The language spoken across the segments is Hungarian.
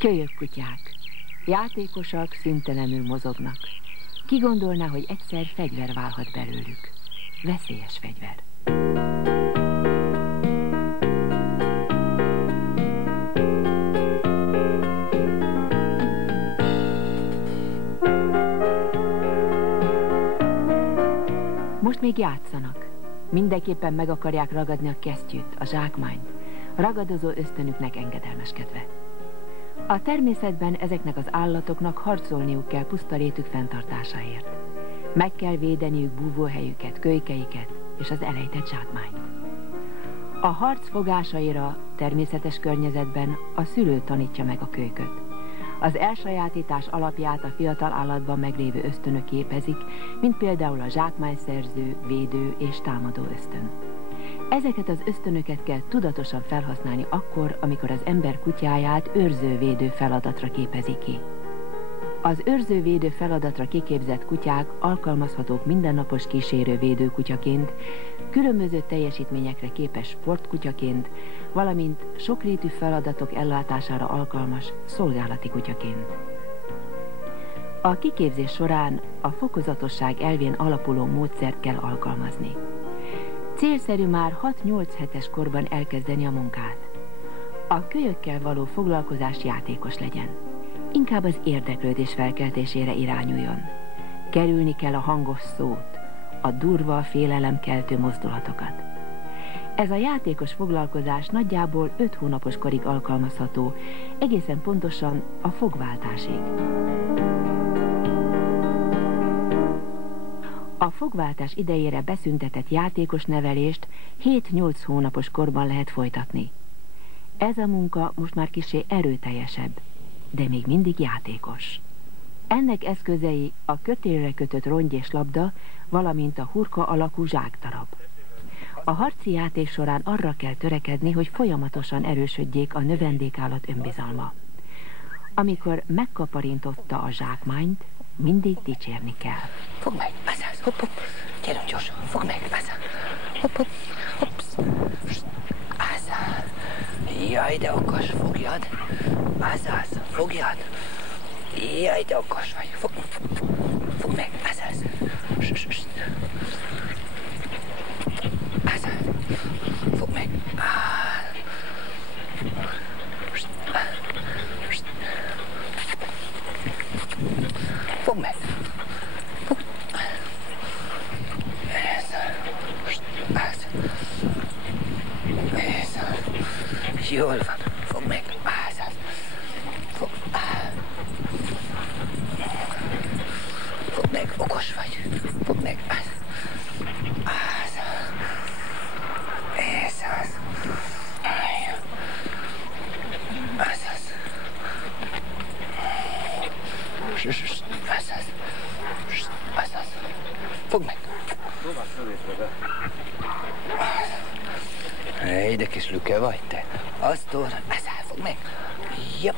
Kölyök kutyák. Játékosak, szüntelenül mozognak. Ki gondolná, hogy egyszer fegyver válhat belőlük. Veszélyes fegyver. Most még játszanak. Mindenképpen meg akarják ragadni a kesztyűt, a zsákmányt, ragadozó ösztönüknek engedelmeskedve. A természetben ezeknek az állatoknak harcolniuk kell puszta létük fenntartásáért. Meg kell védeniük búvóhelyüket, kölykeiket és az elejtett zsákmányt. A harc fogásaira természetes környezetben a szülő tanítja meg a kölyköt. Az elsajátítás alapját a fiatal állatban meglévő ösztönök képezik, mint például a zsákmányszerző, védő és támadó ösztön. Ezeket az ösztönöket kell tudatosan felhasználni akkor, amikor az ember kutyáját őrző-védő feladatra képezi ki. Az őrző-védő feladatra kiképzett kutyák alkalmazhatók mindennapos kísérő-védő kutyaként, különböző teljesítményekre képes sportkutyaként, valamint sokrétű feladatok ellátására alkalmas szolgálati kutyaként. A kiképzés során a fokozatosság elvén alapuló módszert kell alkalmazni. Célszerű már 6-8 hetes korban elkezdeni a munkát. A kölyökkel való foglalkozás játékos legyen. Inkább az érdeklődés felkeltésére irányuljon. Kerülni kell a hangos szót, a durva, félelemkeltő mozdulatokat. Ez a játékos foglalkozás nagyjából 5 hónapos korig alkalmazható, egészen pontosan a fogváltásig. A fogváltás idejére beszüntetett játékos nevelést 7-8 hónapos korban lehet folytatni. Ez a munka most már kissé erőteljesebb, de még mindig játékos. Ennek eszközei a kötélre kötött rongy és labda, valamint a hurka alakú zsákdarab. A harci játék során arra kell törekedni, hogy folyamatosan erősödjék a növendékállat önbizalma. Amikor megkaparintotta a zsákmányt, mindig dicsérni kell. Fogd meg, Aszász, hopp, hopp, gyerünk gyorsan, fogd meg, Aszász, hopp, hopp, hopp, Aszász, jaj, de okos, fogjad, Aszász, fogjad, jaj, de okos vagy, fogd meg, Aszász, Aszász, fogd meg, fogd meg. Jól van, fogd meg. Fogd meg, okos vagy. Fogd meg. Fogd meg! Hely, de kis lüke vagy te. Aztól, fogd meg! Jobb,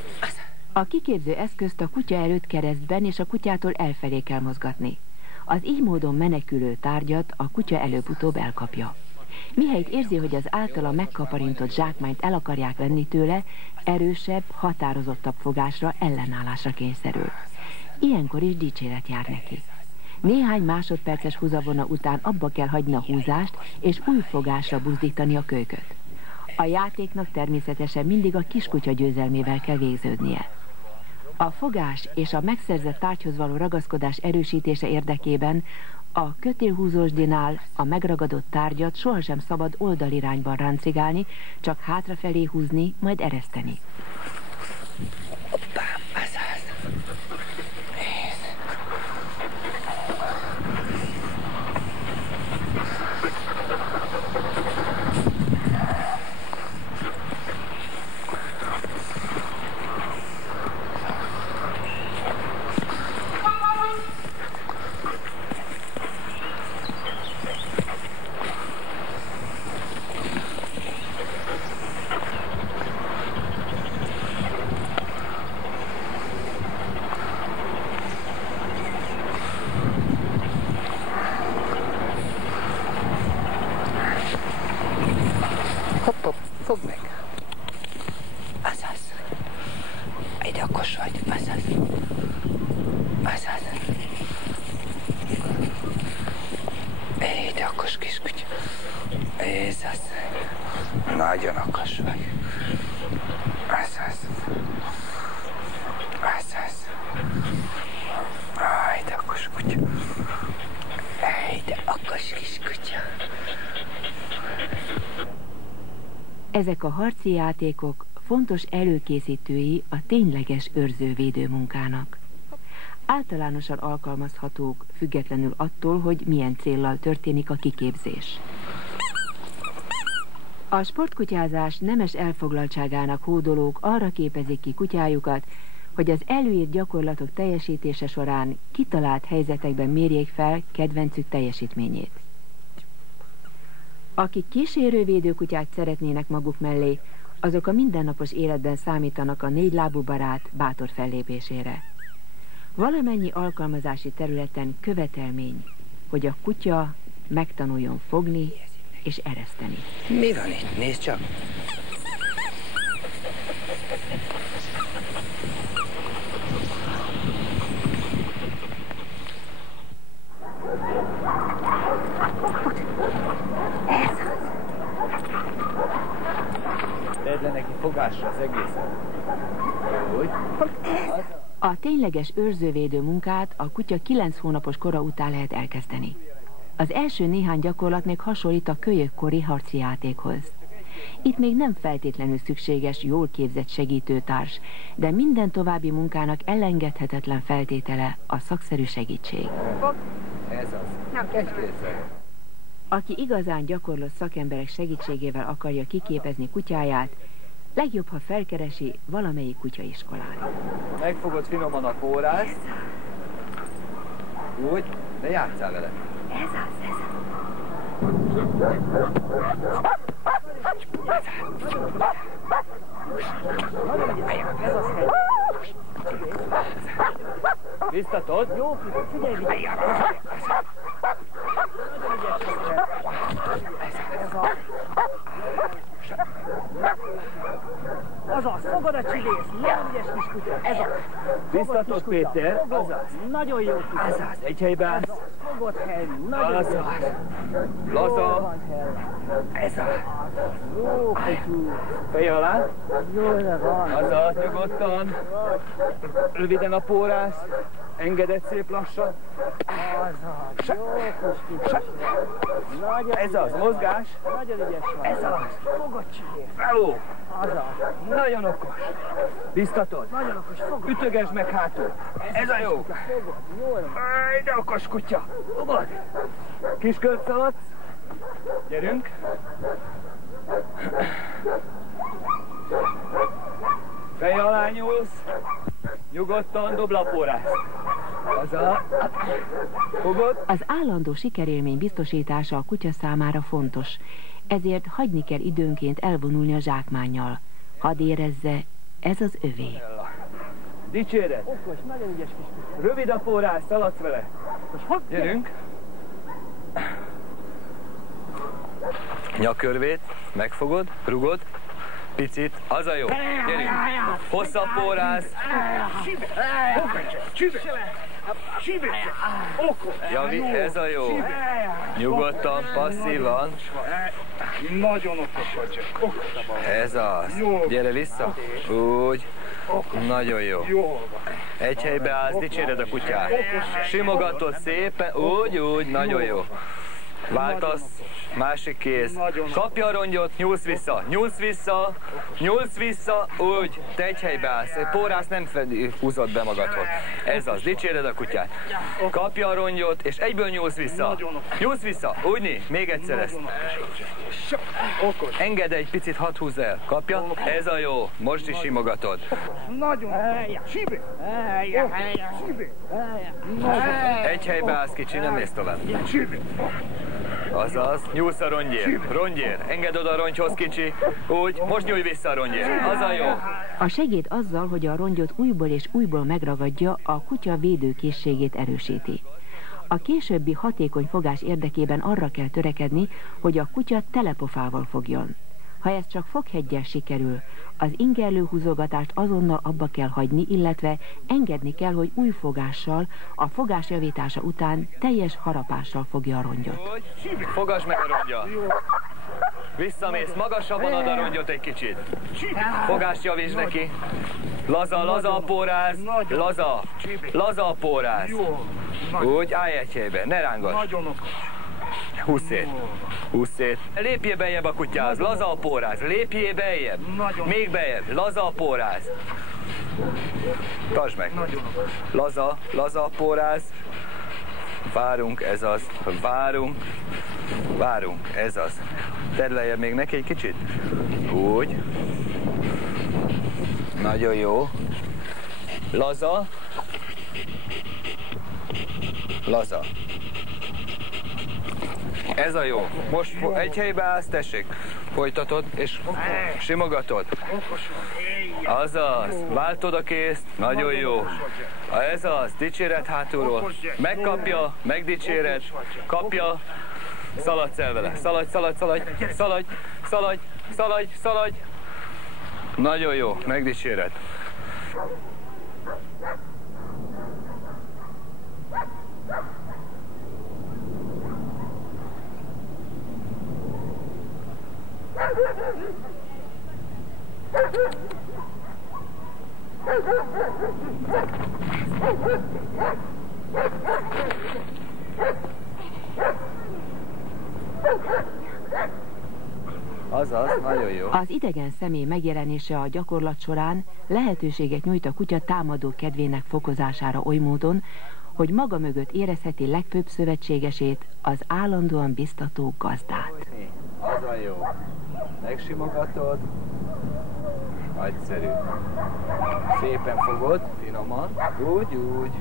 A kiképző eszközt a kutya előtt keresztben és a kutyától elfelé kell mozgatni. Az így módon menekülő tárgyat a kutya előbb-utóbb elkapja. Mihelyt érzi, hogy az általa megkaparintott zsákmányt el akarják venni tőle, erősebb, határozottabb fogásra, ellenállásra kényszerül. Ilyenkor is dicséret jár neki. Néhány másodperces húzavona után abba kell hagyni a húzást, és új fogásra buzdítani a kölyköt. A játéknak természetesen mindig a kiskutya győzelmével kell végződnie. A fogás és a megszerzett tárgyhoz való ragaszkodás erősítése érdekében a kötélhúzósdinál a megragadott tárgyat sohasem szabad oldalirányban ráncigálni, csak hátrafelé húzni, majd ereszteni. Hoppá, okos kiskutya. Ez az. Nagyon okos vagy. Ez az. Ez az. Aj, de okos kutya. Ej, de okos kiskutya. Ezek a harci játékok fontos előkészítői a tényleges őrzővédő munkának. Általánosan alkalmazhatók, függetlenül attól, hogy milyen céllal történik a kiképzés. A sportkutyázás nemes elfoglaltságának hódolók arra képezik ki kutyájukat, hogy az előírt gyakorlatok teljesítése során kitalált helyzetekben mérjék fel kedvencük teljesítményét. Akik kísérővédő kutyát szeretnének maguk mellé, azok a mindennapos életben számítanak a négylábú barát bátor fellépésére. Valamennyi alkalmazási területen követelmény, hogy a kutya megtanuljon fogni és ereszteni. Mi van itt? Nézd csak! Tedd le neki fogásra az egészet. Úgy? A tényleges őrzővédő munkát a kutya 9 hónapos kora után lehet elkezdeni. Az első néhány gyakorlat még hasonlít a kölyökkori harci játékhoz. Itt még nem feltétlenül szükséges jól képzett segítőtárs, de minden további munkának elengedhetetlen feltétele a szakszerű segítség. Ez az. Aki igazán gyakorlott szakemberek segítségével akarja kiképezni kutyáját, legjobb, ha felkeresi valamelyik kutyaiskolát. Megfogod finoman a pórászt. Úgy, de játsszál vele. Ez az, ez az. Biztatod? Jó, figyelj! Azaz, fogod a csivész, nagyon ügyes kis kutya, ez az. Biztatod, Péter, azaz. Nagyon jó kutya. Azaz, egy helyben állsz. Fogod, Henry, nagyon Azaz. jó. Laza. Ez az. Jó kutyú. Fej alá. Jól van. Azaz, nyugodtan. Röviden a pórászt. Engedett szép lassan. Azaz, jó kis kutya. Nagyon Ez az, mozgás. Nagyon ügyes vagy. Ez az. Fogod, csivész. Bravo. Azaz. Nagyon okos. Biztatod. Nagyon okos, fogod. Ütögesd meg hátul. Ez a jó. Fogod, jól van. Aj, de okos kutya. Fogod. Kis kört szaladsz. Gyerünk. Fej alá nyúlsz. Nyugodtan dobd a pórászt. Fogod. Az állandó sikerélmény biztosítása a kutya számára fontos, ezért hagyni kell időnként elvonulni a zsákmánnyal. Hadd érezze, ez az övé. Dicséred. Okos, nagyon ügyes kis kutya. Rövid a pórás, szaladsz vele. Gyerünk. Nyakkörvét, megfogod, rugod. Picit, az a jó. Gyerünk. Hosszabb pórás. Javi, ez a jó. Nyugodtan, passzívan. Nagyon okos vagyok. Ez az. Gyere vissza. Úgy. Nagyon jó. Egy helybe állsz, dicséred a kutyát. Simogatod szépen. Úgy, nagyon jó. Váltasz, másik kéz. Kapja a rongyot, nyúlsz vissza, nyúlsz vissza, úgy, te egy helybe állsz. Pórászt nem húzod be magadhoz. Ez az, dicséred a kutyát. Kapja a rongyot, és egyből nyúlsz vissza, úgy, még egyszer ezt. Engedd egy picit, hadd húzz el. Kapja, ez a jó, most is simogatod. Egy helybe állsz, kicsi, nem mész tovább. Azaz, nyúlsz a rongyér, engedd oda a rongyhoz, kicsi, úgy, most nyújj vissza a rongyér, az a jó. A segéd azzal, hogy a rongyot újból és újból megragadja, a kutya védőkészségét erősíti. A későbbi hatékony fogás érdekében arra kell törekedni, hogy a kutya telepofával fogjon. Ha ez csak fogheggyel sikerül, az ingerlő húzogatást azonnal abba kell hagyni, illetve engedni kell, hogy új fogással, a fogás javítása után teljes harapással fogja a rongyot. Fogasd meg a rongyat. Visszamész, magasabban ad a rongyot egy kicsit. Fogást javítsd neki. Laza, laza a póráz. Laza, laza a póráz. Úgy, állj egy helybe, ne rángass. Húsz szét. Húsz szét. Lépjél beljebb a kutyához, laza a póráz. Lépjél beljebb. Még beljebb, laza a póráz. Tartsd meg. Laza, laza a póráz. Várunk, ez az. Várunk. Várunk, ez az. Tedd lejjebb még neki egy kicsit. Úgy. Nagyon jó. Laza. Laza. Ez a jó. Most egy helybe állsz, tessék. Folytatod és simogatod. Azaz. Váltod a készt. Nagyon jó. Ez az. Dicséret hátulról. Megkapja, megdicséret. Kapja. Szaladsz el vele. Szaladj, szaladj, szaladj. Szaladj, szaladj, szaladj, szaladj. Nagyon jó. Megdicséret. Azaz, nagyon jó. Az idegen személy megjelenése a gyakorlat során lehetőséget nyújt a kutya támadó kedvének fokozására oly módon, hogy maga mögött érezheti legfőbb szövetségesét, az állandóan biztató gazdát. Az a jó. Megsimogatod. Nagyszerű. Szépen fogod, finoman. Úgy, úgy.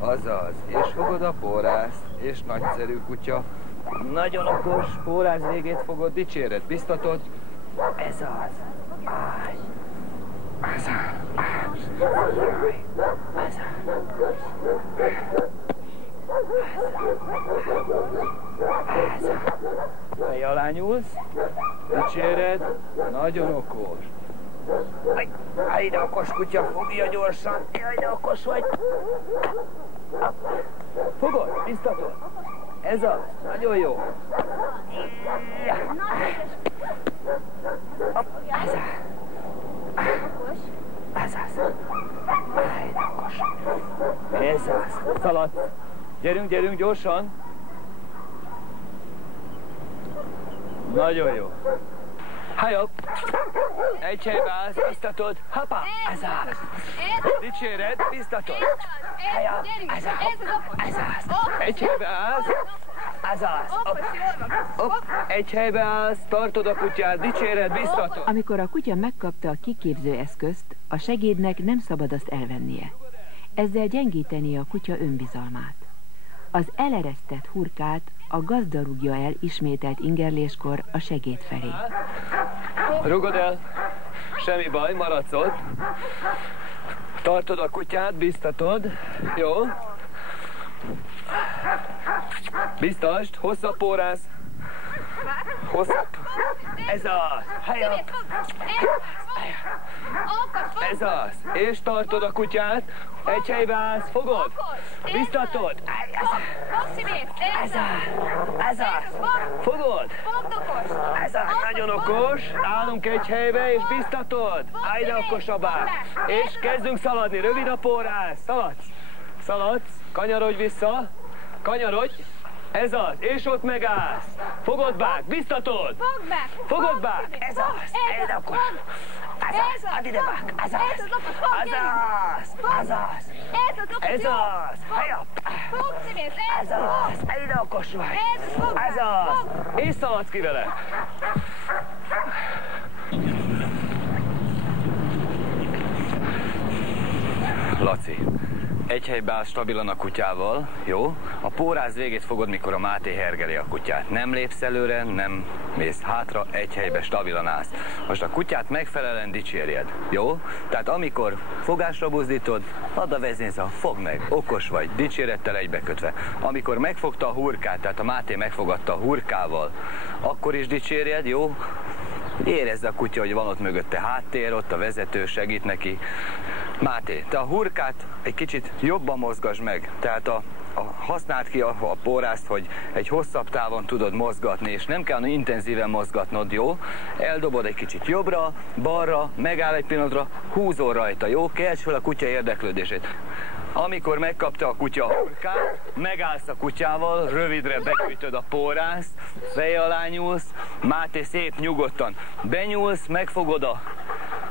Azaz. És fogod a pórázt. És nagyszerű kutya. Nagyon okos. Póráz végét fogod, dicséret. Biztatod. Ez az. Állj. Ez az. Jaj. Ez az. Hely alá nyúlsz, dicséred, nagyon okos. Állj ide, okos kutya, fogja gyorsan, jaj, de okos vagy. Fogod, biztatod. Ez az, nagyon jó. Ez az. Ez az. Állj ide, okos. Ez az. Szaladsz. Gyerünk, gyerünk, gyorsan. Nagyon jó. Hajop. Egy helybe állsz, biztatod. Hoppá, ez az. Dicséred, biztatod. Hajop, ez az. Egy helybe állsz. Ez az. Egy helybe állsz, tartod a kutyát, dicséred, biztatod. Amikor a kutya megkapta a kiképző eszközt, a segédnek nem szabad azt elvennie. Ezzel gyengíteni a kutya önbizalmát. Az eleresztett hurkát a gazda rúgja el ismételt ingerléskor a segéd felé. Rugod el, semmi baj, maradsz ott. Tartod a kutyát, biztatod. Jó. Biztasd, hosszabb póráz. Hosszabb. Ez az. Hajap. Ez az. És tartod a kutyát. Egy helybe állsz, fogod? Biztatod. Ez az. Fogod? Ez az. Nagyon okos. Állunk egy helybe, és biztatod. Állj ide, okosabbá. És kezdünk szaladni. Rövid a póráz. Szaladsz. Szaladsz. Kanyarodj vissza. Kanyarodj. Ez az, és ott megállsz. Fogod bák, biztatod. Fogod bák. Ez az, ez akkor. Ez az, add ide bák. Ez az, ez az. Ez az, hajap. Ez az, ide okos vagy. Ez az, és szaladsz ki vele. Laci. Egy helybe áll stabilan a kutyával, jó? A póráz végét fogod, mikor a Máté hergeli a kutyát. Nem lépsz előre, nem mész hátra, egy helybe stabilan állsz. Most a kutyát megfelelően dicsérjed, jó? Tehát amikor fogásra buzdítod, add a vezényszal, fogd meg, okos vagy, dicsérettel egybekötve. Amikor megfogta a hurkát, tehát a Máté megfogadta a hurkával, akkor is dicsérjed, jó? Érezze a kutya, hogy van ott mögötte háttér, ott a vezető segít neki. Máté, te a hurkát egy kicsit jobban mozgasd meg, tehát használd ki a porrászt, hogy egy hosszabb távon tudod mozgatni, és nem kell intenzíven mozgatnod, jó? Eldobod egy kicsit jobbra, balra, megáll egy pillanatra, húzol rajta, jó? Keltsd fel a kutya érdeklődését. Amikor megkapta a kutya a hurkát, megállsz a kutyával, rövidre begyűjtöd a porrászt, feje alá nyúlsz, Máté szép nyugodtan benyúlsz, megfogod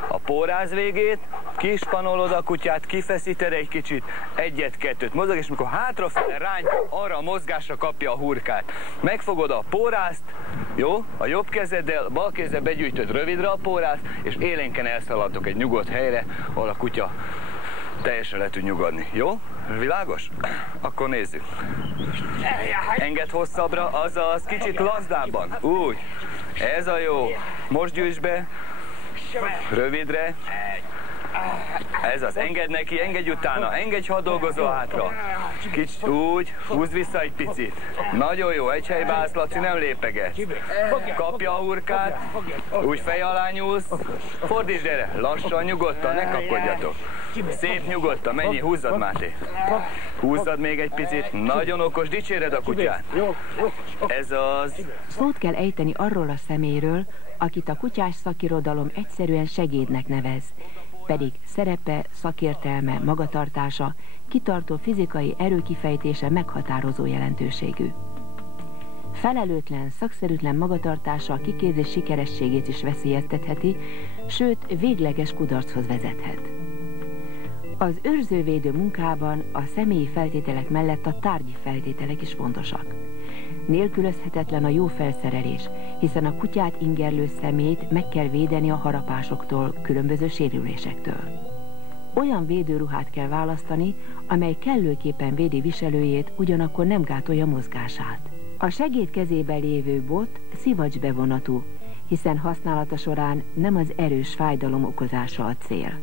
a porráz végét, kispanolod a kutyát, kifeszíted egy kicsit, egyet-kettőt mozog, és mikor hátrafele rány, arra a mozgásra kapja a hurkát. Megfogod a porrázt, jó? A jobb kezeddel, bal kézzel begyűjtöd rövidre a porrázt, és élénken elszaladtok egy nyugodt helyre, ahol a kutya teljesen le tud nyugodni. Jó? Világos? Akkor nézzük. Engedd hosszabbra, azaz kicsit lazdábban. Úgy. Ez a jó. Most gyűjtsd be. Rövidre. Ez az. Engedd neki, engedj utána. Engedj, ha dolgozol hátra. Kicsit úgy. Húzd vissza egy picit. Nagyon jó. Egy helybe állsz, Laci, nem lépegetsz. Kapja a hurkát. Úgy fej alá nyúlsz. Fordítsd erre. Lassan, nyugodtan, ne kapkodjatok. Szép nyugodtan, mennyi, húzzad, Máté. Húzzad még egy picit, nagyon okos, dicséred a kutyát. Ez az. Szót kell ejteni arról a személyről, akit a kutyás szakirodalom egyszerűen segédnek nevez, pedig szerepe, szakértelme, magatartása, kitartó fizikai erőkifejtése meghatározó jelentőségű. Felelőtlen, szakszerűtlen magatartása a kiképzés sikerességét is veszélyeztetheti, sőt, végleges kudarchoz vezethet. Az őrzővédő munkában a személyi feltételek mellett a tárgyi feltételek is fontosak. Nélkülözhetetlen a jó felszerelés, hiszen a kutyát ingerlő személyt meg kell védeni a harapásoktól, különböző sérülésektől. Olyan védőruhát kell választani, amely kellőképpen védi viselőjét, ugyanakkor nem gátolja mozgását. A segéd kezében lévő bot szivacsbevonatú, hiszen használata során nem az erős fájdalom okozása a cél.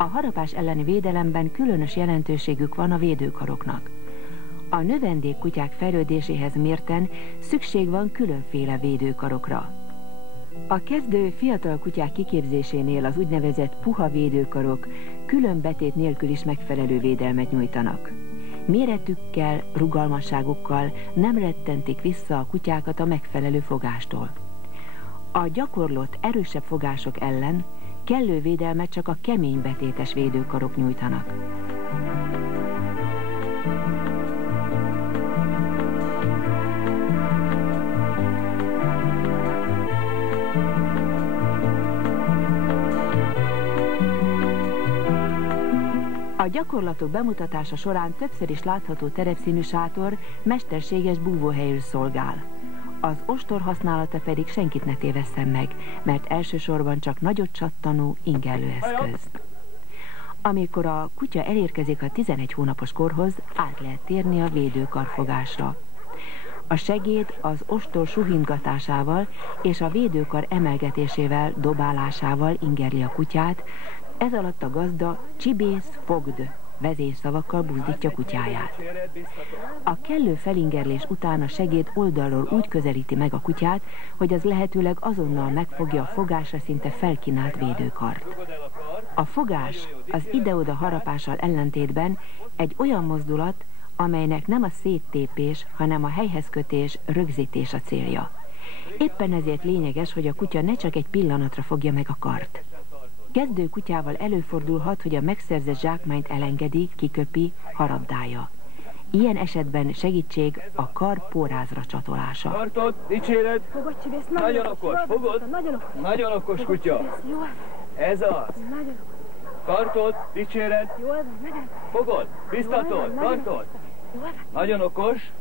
A harapás elleni védelemben különös jelentőségük van a védőkaroknak. A növendékkutyák fejlődéséhez mérten szükség van különféle védőkarokra. A kezdő fiatal kutyák kiképzésénél az úgynevezett puha védőkarok külön betét nélkül is megfelelő védelmet nyújtanak. Méretükkel, rugalmasságukkal nem rettentik vissza a kutyákat a megfelelő fogástól. A gyakorlott, erősebb fogások ellen kellő védelmet csak a kemény betétes védőkarok nyújtanak. A gyakorlatok bemutatása során többször is látható terepszínű sátor mesterséges búvóhelyül szolgál. Az ostor használata pedig senkit ne tévesszen meg, mert elsősorban csak nagyot csattanó, ingerlő eszköz. Amikor a kutya elérkezik a 11 hónapos korhoz, át lehet térni a védőkarfogásra. A segéd az ostor suhintgatásával és a védőkar emelgetésével, dobálásával ingerli a kutyát, ez alatt a gazda csibész, fogd vezérszavakkal buzdítja kutyáját. A kellő felingerlés után a segéd oldalról úgy közelíti meg a kutyát, hogy az lehetőleg azonnal megfogja a fogásra szinte felkínált védőkart. A fogás az ide-oda harapással ellentétben egy olyan mozdulat, amelynek nem a széttépés, hanem a helyhez kötés, rögzítés a célja. Éppen ezért lényeges, hogy a kutya ne csak egy pillanatra fogja meg a kart. Kezdő kutyával előfordulhat, hogy a megszerzett zsákmányt elengedi, kiköpi, harabdálja. Ilyen esetben segítség a kar pórázra csatolása. Tartod, dicséred, nagyon okos, fogod? Nagyon okos kutya. Ez az. Tartod, dicséred, fogod, biztatod, tartod. Nagyon okos.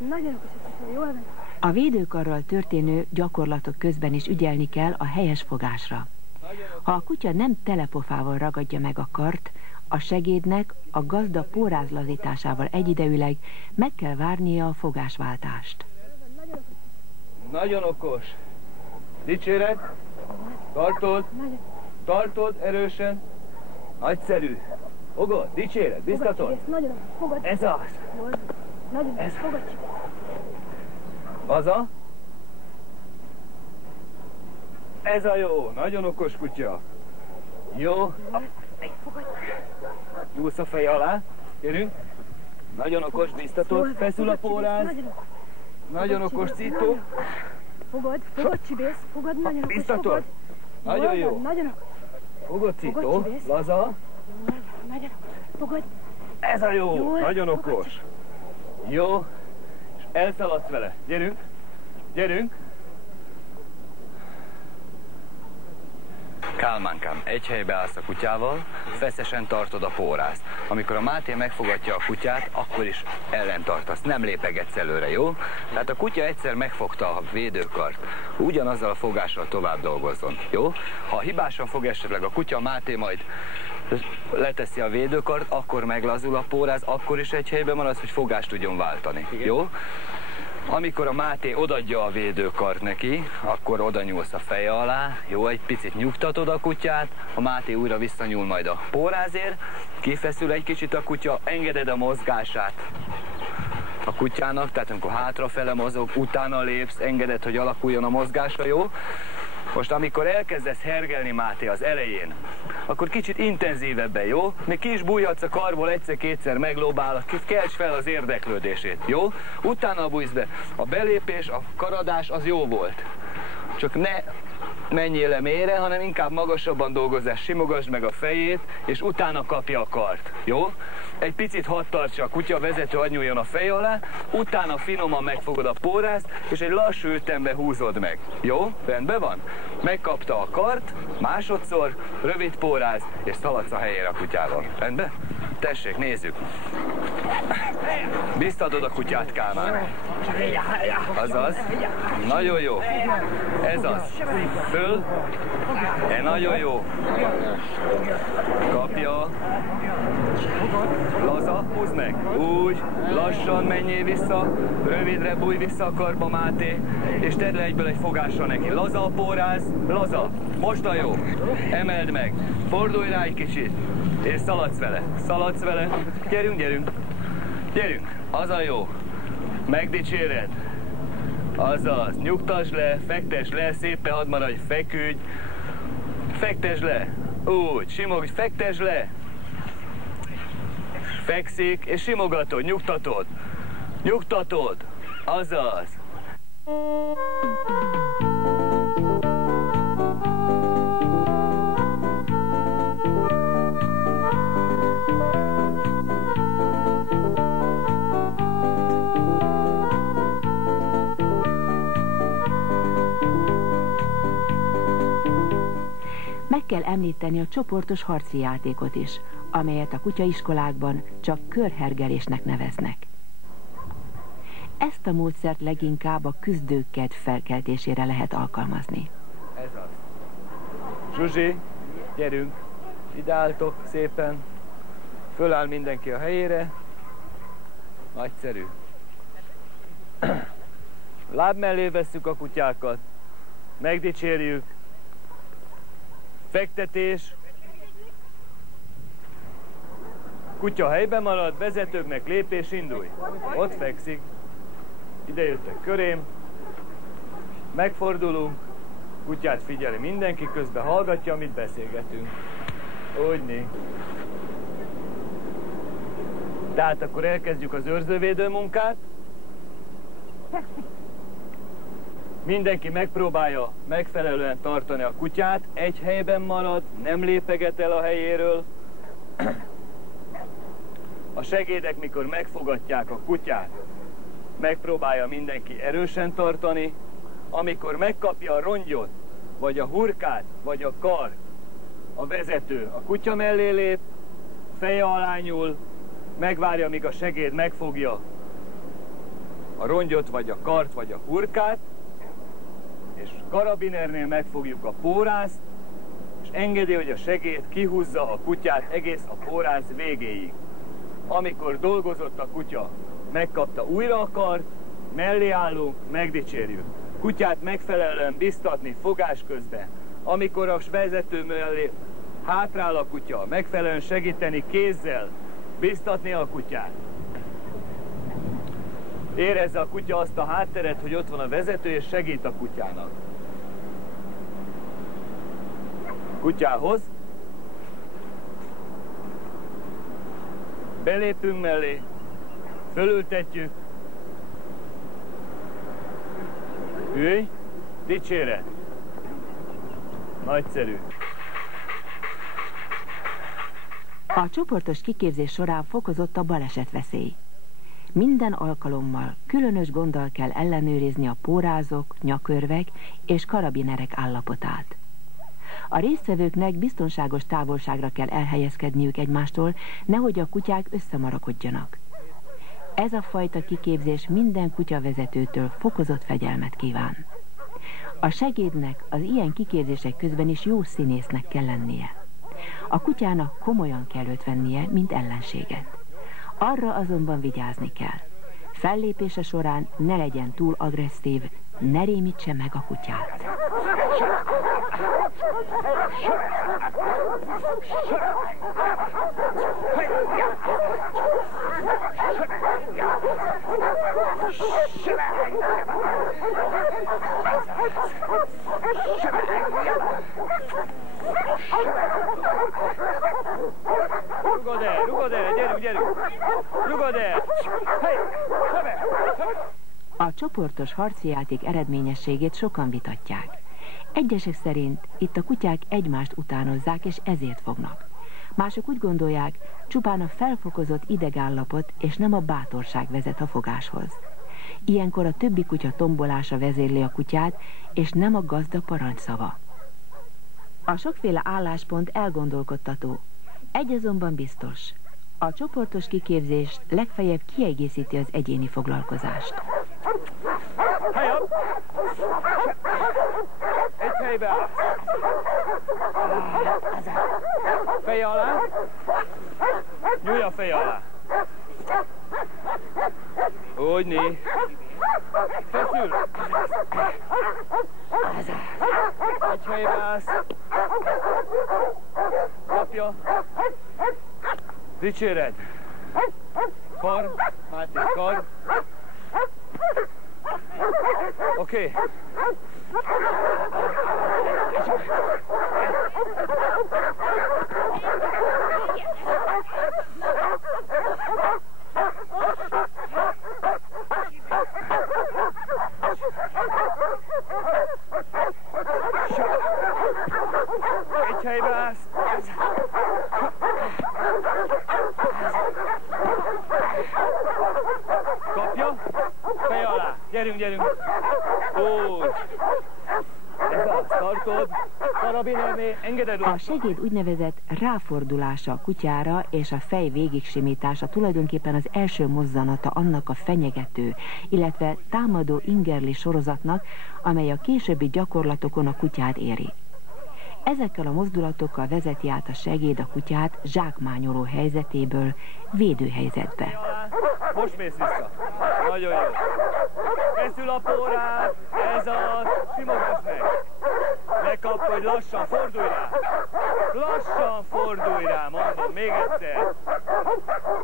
A védőkarral történő gyakorlatok közben is ügyelni kell a helyes fogásra. Ha a kutya nem telepofával ragadja meg a kart, a segédnek a gazda pórázlazításával egyidejűleg meg kell várnia a fogásváltást. Nagyon okos. Dicséred. Tartod. Tartod erősen. Nagyszerű. Fogod, dicséred, biztatod. Ez az. Ez az. Haza. Ez a jó, nagyon okos kutya. Jó. Nyúlsz a fej alá. Gyerünk. Nagyon okos, biztató. Feszül a póráz. Nagyon okos cító. Fogod, csibész, fogod, nagyon okos, biztatod. Nagyon jó. Fogod, cító. Laza. Nagyon fogod. Ez a jó, nagyon okos. Jó. És elszaladsz vele. Gyerünk. Gyerünk. Kálmánkám, egy helybe állsz a kutyával, feszesen tartod a pórázt. Amikor a Máté megfogatja a kutyát, akkor is ellentartasz, nem lépegetsz előre, jó? Tehát a kutya egyszer megfogta a védőkart, ugyanazzal a fogással tovább dolgozzon, jó? Ha hibásan fog esetleg a kutya, Máté majd leteszi a védőkart, akkor meglazul a póráz, akkor is egy helyben maradsz, hogy fogást tudjon váltani, jó? Amikor a Máté odadja a védőkart neki, akkor oda nyúlsz a feje alá, jó, egy picit nyugtatod a kutyát, a Máté újra visszanyúl majd a pórázért, kifeszül egy kicsit a kutya, engeded a mozgását a kutyának, tehát amikor hátrafele mozog, utána lépsz, engeded, hogy alakuljon a mozgása, jó? Most amikor elkezdesz hergelni, Máté, az elején, akkor kicsit intenzívebben, jó? Még ki is bújhatsz a karból, egyszer-kétszer meglóbál, kelts fel az érdeklődését, jó? Utána bújsz be. A belépés, a karadás az jó volt. Csak ne menjél le mélyre, hanem inkább magasabban dolgozzás, simogasd meg a fejét, és utána kapja a kart, jó? Egy picit hadd tartsa a kutya, vezető hadd nyúljon a fej alá, utána finoman megfogod a pórázt, és egy lassú ütembe húzod meg, jó? Rendben van? Megkapta a kart, másodszor, rövid póráz, és szaladsz a helyére a kutyával. Rendben? Tessék, nézzük. Biztatod a kutyát, Kálmán. Azaz. Nagyon jó. Ez az. Föl. Nagyon jó. Kapja. Laza, húzd meg. Úgy. Lassan menjél vissza. Rövidre bújj vissza a karba, Máté. És tedd le egyből egy fogással neki. Laza a póráz. Laza. Most a jó. Emeld meg. Fordulj rá egy kicsit. És szaladsz vele. Szaladsz vele. Gyerünk, gyerünk. Gyerünk. Az a jó. Megdicséred. Azaz. Nyugtasd le, fektesd le, szépen hadd maradj, feküdj. Fektesd le. Úgy. Simogj, fektesd le. Fekszik, és simogatod, nyugtatod. Nyugtatod. Azaz. Meg kell említeni a csoportos harci játékot is, amelyet a kutyaiskolákban csak körhergelésnek neveznek. Ezt a módszert leginkább a küzdőkedv felkeltésére lehet alkalmazni. Ez az. Zsuzsi, gyerünk. Ide álltok szépen. Föláll mindenki a helyére. Nagyszerű. Láb mellé vesszük a kutyákat. Megdicsérjük. Fektetés. Kutya helyben marad, vezetőknek lépés, indulj. Ott fekszik. Ide jöttek körém. Megfordulunk. Kutyát figyeli mindenki, közben hallgatja, amit beszélgetünk. Úgyni. Tehát akkor elkezdjük az őrzővédő munkát. Mindenki megpróbálja megfelelően tartani a kutyát, egy helyben marad, nem lépeget el a helyéről. A segédek, mikor megfogatják a kutyát, megpróbálja mindenki erősen tartani. Amikor megkapja a rongyot, vagy a hurkát, vagy a kart, a vezető a kutya mellé lép, feje alá nyúl, megvárja, míg a segéd megfogja a rongyot, vagy a kart, vagy a hurkát, és karabinernél megfogjuk a pórázt, és engedi, hogy a segéd kihúzza a kutyát egész a póráz végéig. Amikor dolgozott a kutya, megkapta újra a kart, mellé állunk, megdicsérjük. Kutyát megfelelően biztatni fogás közben. Amikor a vezető mellé hátrál a kutya, megfelelően segíteni kézzel, biztatni a kutyát. Érezze a kutya azt a hátteret, hogy ott van a vezető, és segít a kutyának. Kutyához. Belépünk mellé. Fölültetjük. Ülj. Dicséret. Nagyszerű. A csoportos kiképzés során fokozott a balesetveszély. Minden alkalommal különös gonddal kell ellenőrizni a pórázok, nyakörvek és karabinerek állapotát. A résztvevőknek biztonságos távolságra kell elhelyezkedniük egymástól, nehogy a kutyák összemarakodjanak. Ez a fajta kiképzés minden kutyavezetőtől fokozott fegyelmet kíván. A segédnek az ilyen kiképzések közben is jó színésznek kell lennie. A kutyának komolyan kell őt vennie, mint ellenséget. Arra azonban vigyázni kell. Fellépése során ne legyen túl agresszív, ne rémítse meg a kutyát. Rugod el, gyerünk! Rugod el! A csoportos harci játék eredményességét sokan vitatják. Egyesek szerint itt a kutyák egymást utánozzák, és ezért fognak. Mások úgy gondolják, csupán a felfokozott idegállapot és nem a bátorság vezet a fogáshoz. Ilyenkor a többi kutya tombolása vezérli a kutyát, és nem a gazda parancsszava. A sokféle álláspont elgondolkodtató. Egy azonban biztos. A csoportos kiképzés legfeljebb kiegészíti az egyéni foglalkozást. Egy helybe áll. Feje alá. Nyúlj a feje alá. Úgy né. Feszül. Egy helybe állsz. Kapja. Dicséred. Kar. Máté, kar. Oké. Egy helybe állsz. Kapja. Feje alá. Gyerünk. Úgy. Ez az, tartod. Karabinerné, engeded lassan. A segéd úgynevezett ráfordulása a kutyára és a fej végigsimítása tulajdonképpen az első mozzanata annak a fenyegető, illetve támadó ingerli sorozatnak, amely a későbbi gyakorlatokon a kutyát éri. Ezekkel a mozdulatokkal vezeti át a segéd a kutyát zsákmányoló helyzetéből védőhelyzetbe. Most mész vissza. Nagyon jó. Feszül a pórád, ez az, simogass meg. Megkapd, hogy lassan fordulj rá. Lassan fordulj rá, mondom, még egyszer.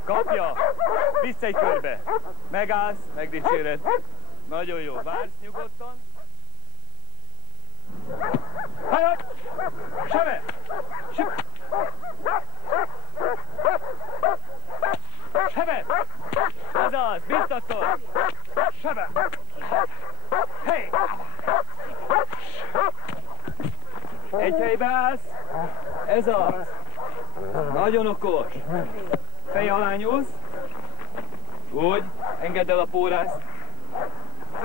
Kapja, vissza egy körbe. Megállsz, megdicséred. Nagyon jó, vársz nyugodtan. Hajaj! Sebe! Sebe! Azaz, biztatod! Sebe! Hey! Egy helybe állsz. Ez az. Nagyon okos. Fej alá nyúlsz. Úgy, engedd el a pórázt.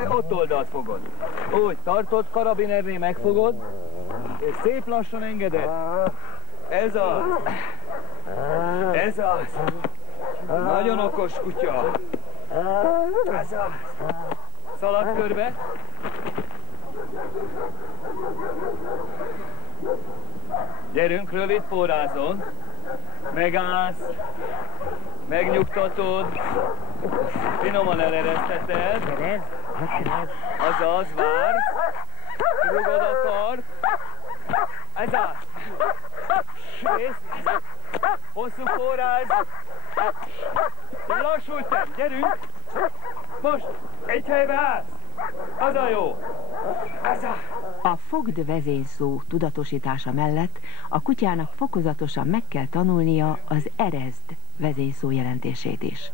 Ott oldalt fogod. Úgy, tartod, karabinerné megfogod, és szép lassan engeded. Ez az. Ez az. Nagyon okos kutya. Ez az. Szalad körbe. Gyerünk, rövid pórázon. Megállsz. Megnyugtatod. Finoman elereszteted. Azaz, vársz. Rugod a kart. Ez az. Mész. Hosszú póráz. Lassú ütem, gyerünk. Most egy helybe állsz. Az a jó. Ez a... A fogd vezényszó tudatosítása mellett a kutyának fokozatosan meg kell tanulnia az erezd vezényszó jelentését is.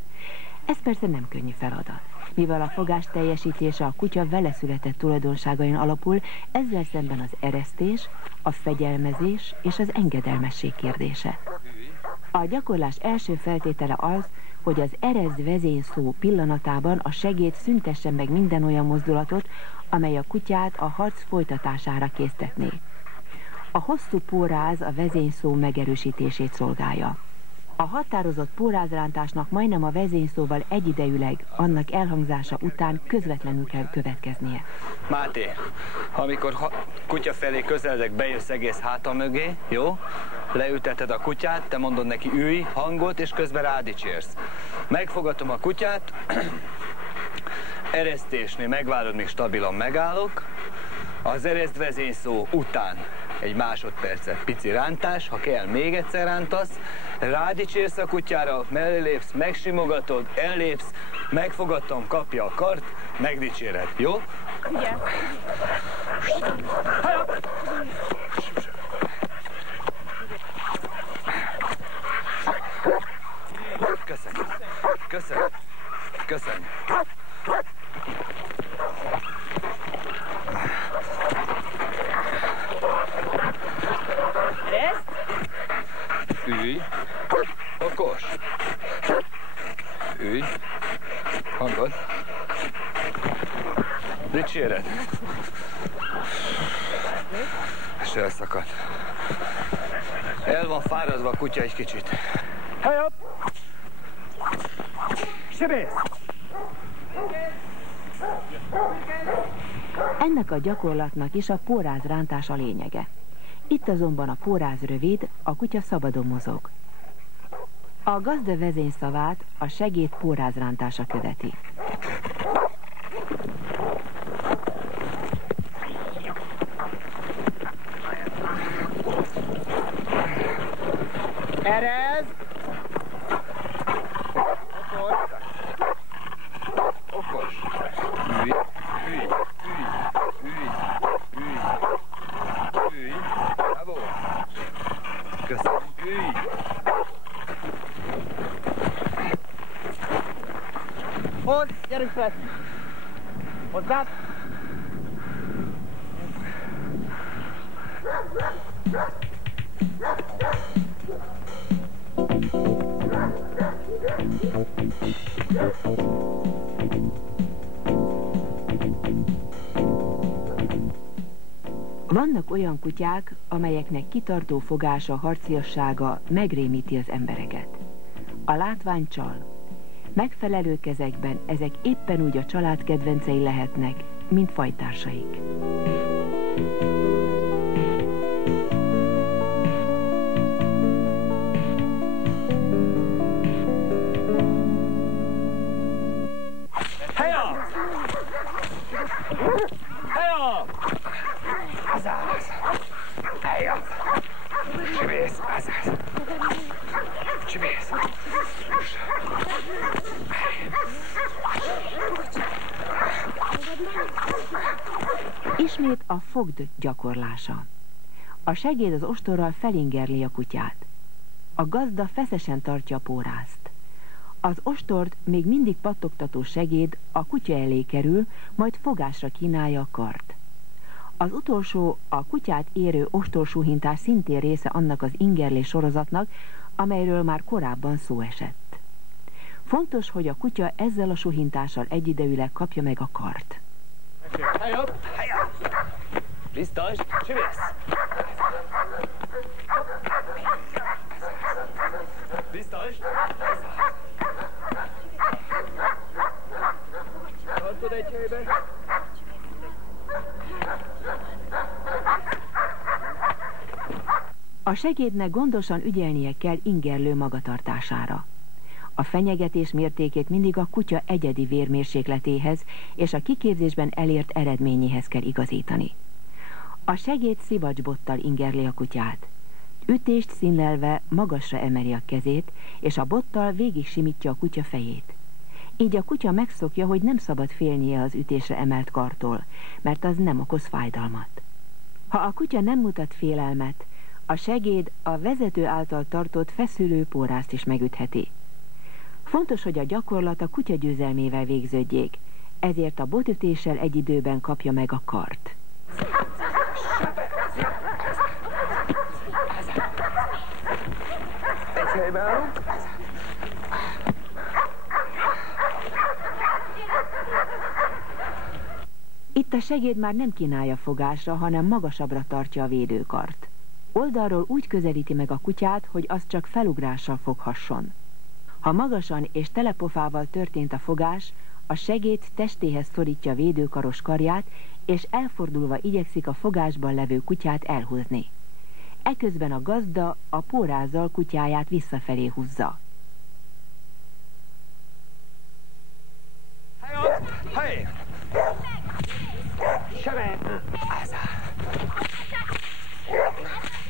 Ez persze nem könnyű feladat, mivel a fogás teljesítése a kutya vele született tulajdonságain alapul, ezzel szemben az eresztés, a fegyelmezés és az engedelmesség kérdése. A gyakorlás első feltétele az, hogy az erezd vezényszó pillanatában a segéd szüntesse meg minden olyan mozdulatot, amely a kutyát a harc folytatására késztetné. A hosszú póráz a vezényszó megerősítését szolgálja. A határozott pórázrántásnak majdnem a vezényszóval egyidejűleg annak elhangzása után közvetlenül kell következnie. Máté, amikor kutya felé közeledek, bejössz egész háta mögé, jó? Leülteted a kutyát, te mondod neki ülj, hangot, és közben rádicsérsz. Megfogatom a kutyát, eresztésnél megvárod, míg stabilan megállok, az ereszd vezényszó után egy másodpercet pici rántás, ha kell még egyszer rántasz, rádicsérsz a kutyára, mellé lépsz, megsimogatod, ellépsz, megfogadtam, kapja a kart, megdicséred, jó? Igen. Köszönjük, köszönjük, köszönjük. Ülj, okos. Ülj, hangod. Dicséred. És elszakadt. El van fáradva a kutya egy kicsit. Helyap! Sebész! Ennek a gyakorlatnak is a pórázrántás a lényege. Itt azonban a póráz rövid, a kutya szabadon mozog. A gazda vezényszavát a segéd pórázrántása követi. Erez! Okos. Ülj, ülj, ülj, ülj, ülj, ülj. Bravo. Köszönjük, ülj. Hozz, gyerünk fel! Hozzád! Vannak olyan kutyák, amelyeknek kitartó fogása, harciassága megrémíti az embereket. A látvány csal. Megfelelő kezekben ezek éppen úgy a család kedvencei lehetnek, mint fajtársaik. Heja! Heja! Azaz! Heja! Csibész, azaz! Csibész! Ismét a fogd gyakorlása. A segéd az ostorral felingerli a kutyát. A gazda feszesen tartja a pórázt. Az ostort még mindig pattogtató segéd a kutya elé kerül, majd fogásra kínálja a kart. Az utolsó, a kutyát érő ostorsúhintás szintén része annak az ingerlés sorozatnak, amelyről már korábban szó esett. Fontos, hogy a kutya ezzel a suhintással egyidejűleg kapja meg a kart. Helyap! Helyap! Biztos, csibész! Biztos! Tartod egy helyben? A segédnek gondosan ügyelnie kell ingerlő magatartására. A fenyegetés mértékét mindig a kutya egyedi vérmérsékletéhez és a kiképzésben elért eredményéhez kell igazítani. A segéd szivacsbottal ingerli a kutyát. Ütést színlelve magasra emeli a kezét, és a bottal végig simítja a kutya fejét. Így a kutya megszokja, hogy nem szabad félnie az ütésre emelt kartól, mert az nem okoz fájdalmat. Ha a kutya nem mutat félelmet, a segéd a vezető által tartott feszülő pórázt is megütheti. Fontos, hogy a gyakorlat a kutya győzelmével végződjék, ezért a botütéssel egy időben kapja meg a kart. Egy helyben állunk. Itt a segéd már nem kínálja fogásra, hanem magasabbra tartja a védőkart. Oldalról úgy közelíti meg a kutyát, hogy az csak felugrással foghasson. Ha magasan és telepofával történt a fogás, a segéd testéhez szorítja a védőkaros karját, és elfordulva igyekszik a fogásban levő kutyát elhúzni. Eközben a gazda a pórázzal kutyáját visszafelé húzza. Hely!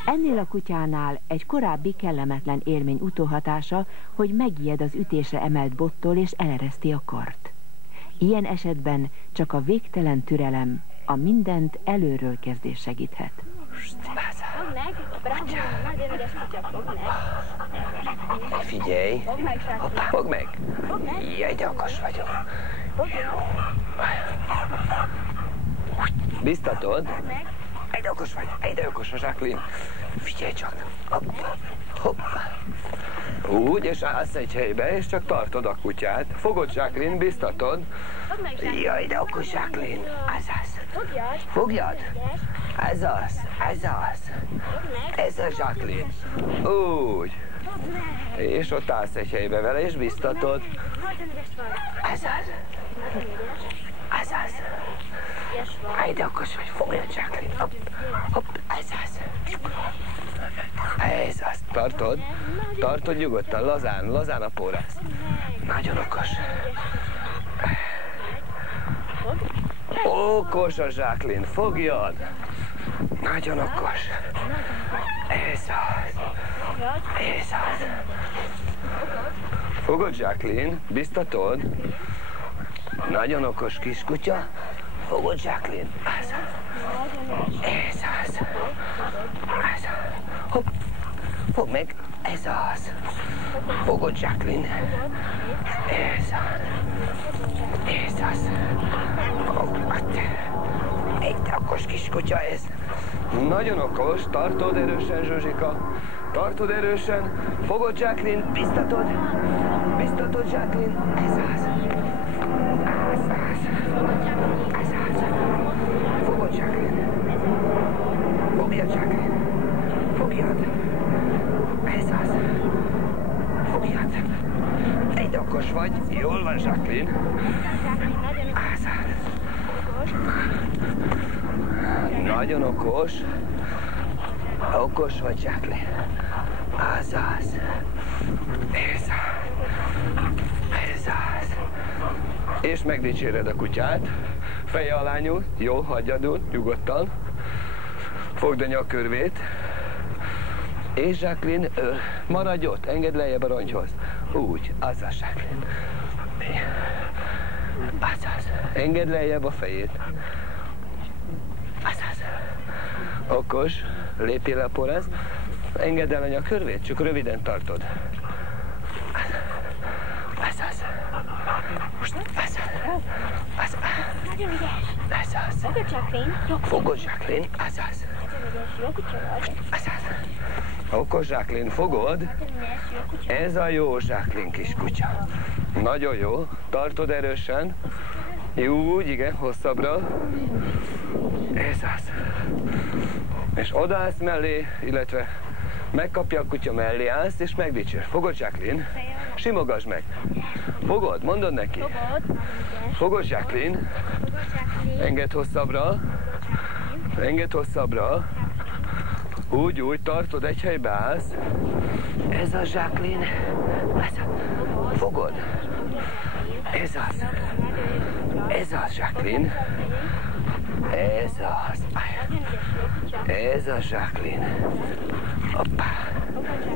Ennél a kutyánál egy korábbi kellemetlen élmény utóhatása, hogy megijed az ütésre emelt bottól és elereszti a kart. Ilyen esetben csak a végtelen türelem, a mindent előről kezdés segíthet. Fogd meg, bravo, nagyon ügyes kutya, fogd meg. Figyelj! Fogd meg, Sáki. Hoppá, fogd meg! Fogd meg. Jaj, de okos vagyok. Fogd meg. Biztatod? Fogd meg. Egyre okos vagy, egyre okos a Jacqueline. Figyelj csak. Hoppá, hoppá. Úgy, és állsz egy helybe, és csak tartod a kutyát. Fogod, Jacqueline, biztatod. Fogd meg, Sáki. Jaj, de okos Jacqueline. Ez az. Fogjad. Fogjad? Ügyes. Ez az, ez az. Fogd meg. Ez a Jacqueline. Úgy. Fogd meg. És ott állsz egy helybe vele, és biztatod. Nagyon ügyes vagy. Ez az. Nagyon ügyes. Ez az. Ügyes vagy. Egyre okos vagy, fogjad, Jacqueline. Hopp, hopp, ez az. Ez az. Tartod? Tartod nyugodtan, lazán, lazán a pórász. Nagyon okos. Okos a Jacqueline, fogjad. Nagyon okos. Ez az. Ez az. Fogod, Jacqueline, biztatod? Nagyon okos kiskutya. Fogod, Jacqueline? Ez az. Ez az. Ez az. Hopp. Fogd meg. Ez az. Fogod, Jacqueline? Ez az. Ez az. Egy okos kiskutya ez. Nagyon okos. Tartod erősen, Zsuzsika. Tartod erősen. Fogod, Jacqueline? Biztatod? Biztatod, Jacqueline? Ez az. Ez az. Ez az. Fogod, Jacqueline? Fogjad, Jacqueline? Fogjad? Ez az. Fogjad? Egy okos vagy. Jól van, Jacqueline. Ez az. Nagyon okos. Okos vagy, Jacqueline. Az az. Ez az. Ez az. És megdicséred a kutyát. Feje alá nyúl. Jó, hagyjad úgy, nyugodtan. Fogd a nyakörvét. És Jacqueline, maradj ott, engedd lejjebb a rongyhoz. Úgy, az az, Jacqueline. Az az. Engedd lejjebb a fejét. Az az. Okos, lépjél le a póráz. Engedd el a nyakörvét, csak röviden tartod. Ez az. Most ez az. Ez az. Nagyon ügyes. Ez az. Fogod, Jacqueline. Fogod, Jacqueline, ez az. Nagyon ügyes, jó kutya vagy. Ez az. Okos, Jacqueline, fogod? Nagyon ügyes, jó kutya. Ez a jó Jacqueline kiskutya. Nagyon jó. Tartod erősen. Úgy, igen, hosszabbra. Ez az. És odaállsz mellé, illetve megkapja a kutya mellé állsz, és megdicsér. Fogod, Jacqueline? Simogasd meg. Fogod? Mondod neki. Fogod. Nagyon ügyes. Fogod, Jacqueline? Fogod, Jacqueline. Engedd hosszabbra. Engedd hosszabbra. Úgy, tartod, egy helybe állsz. Ez a Jacqueline. Ez a... Fogod? Ez az. Ez az, Jacqueline. Ez az. Ez a Jacqueline. Hoppá.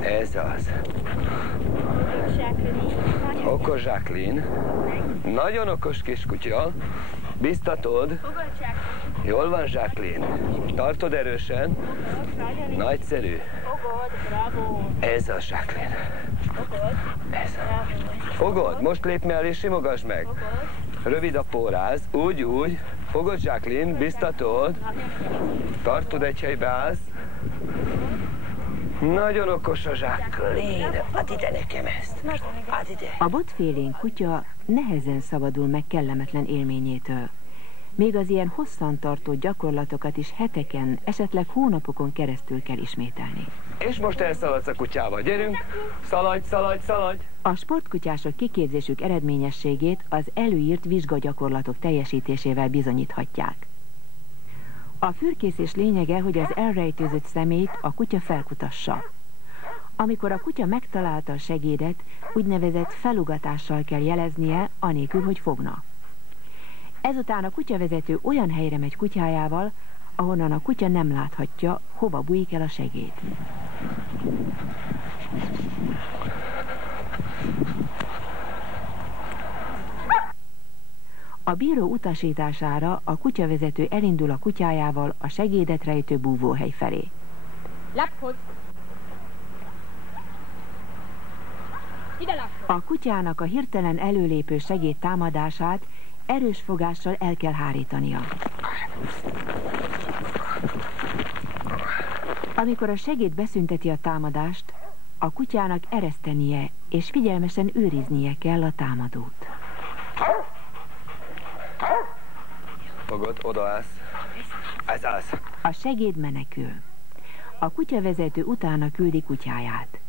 Ez az. Okos Jacqueline. Nagyon okos kiskutya. Biztatod. Jól van, Jacqueline. Tartod erősen. Nagyszerű. Fogod, bravo. Ez a Jacqueline. Fogod. Ez. Fogod, most lépj el és simogasd meg. Rövid a póráz, úgy. Fogod, Jacqueline, biztatod. Tartod, egy helybe állsz. Nagyon okos a Jacqueline. Add ide nekem ezt. Add ide. A botfélénk kutya nehezen szabadul meg kellemetlen élményétől. Még az ilyen hosszantartó gyakorlatokat is heteken, esetleg hónapokon keresztül kell ismételni. És most elszaladsz a kutyával. Gyerünk! Szaladj! A sportkutyások kiképzésük eredményességét az előírt vizsgagyakorlatok teljesítésével bizonyíthatják. A fürkészés lényege, hogy az elrejtőzött személyt a kutya felkutassa. Amikor a kutya megtalálta a segédet, úgynevezett felugatással kell jeleznie, anélkül, hogy fogna. Ezután a kutyavezető olyan helyre megy kutyájával, ahonnan a kutya nem láthatja, hova bújik el a segéd. A bíró utasítására a kutyavezető elindul a kutyájával a segédet rejtő búvóhely felé. Laphoz! Ide laphoz! A kutyának a hirtelen előlépő segéd támadását erős fogással el kell hárítania. Amikor a segéd beszünteti a támadást, a kutyának eresztenie és figyelmesen őriznie kell a támadót. Fogod, odaállsz. Ez az. A segéd menekül. A kutyavezető utána küldi kutyáját.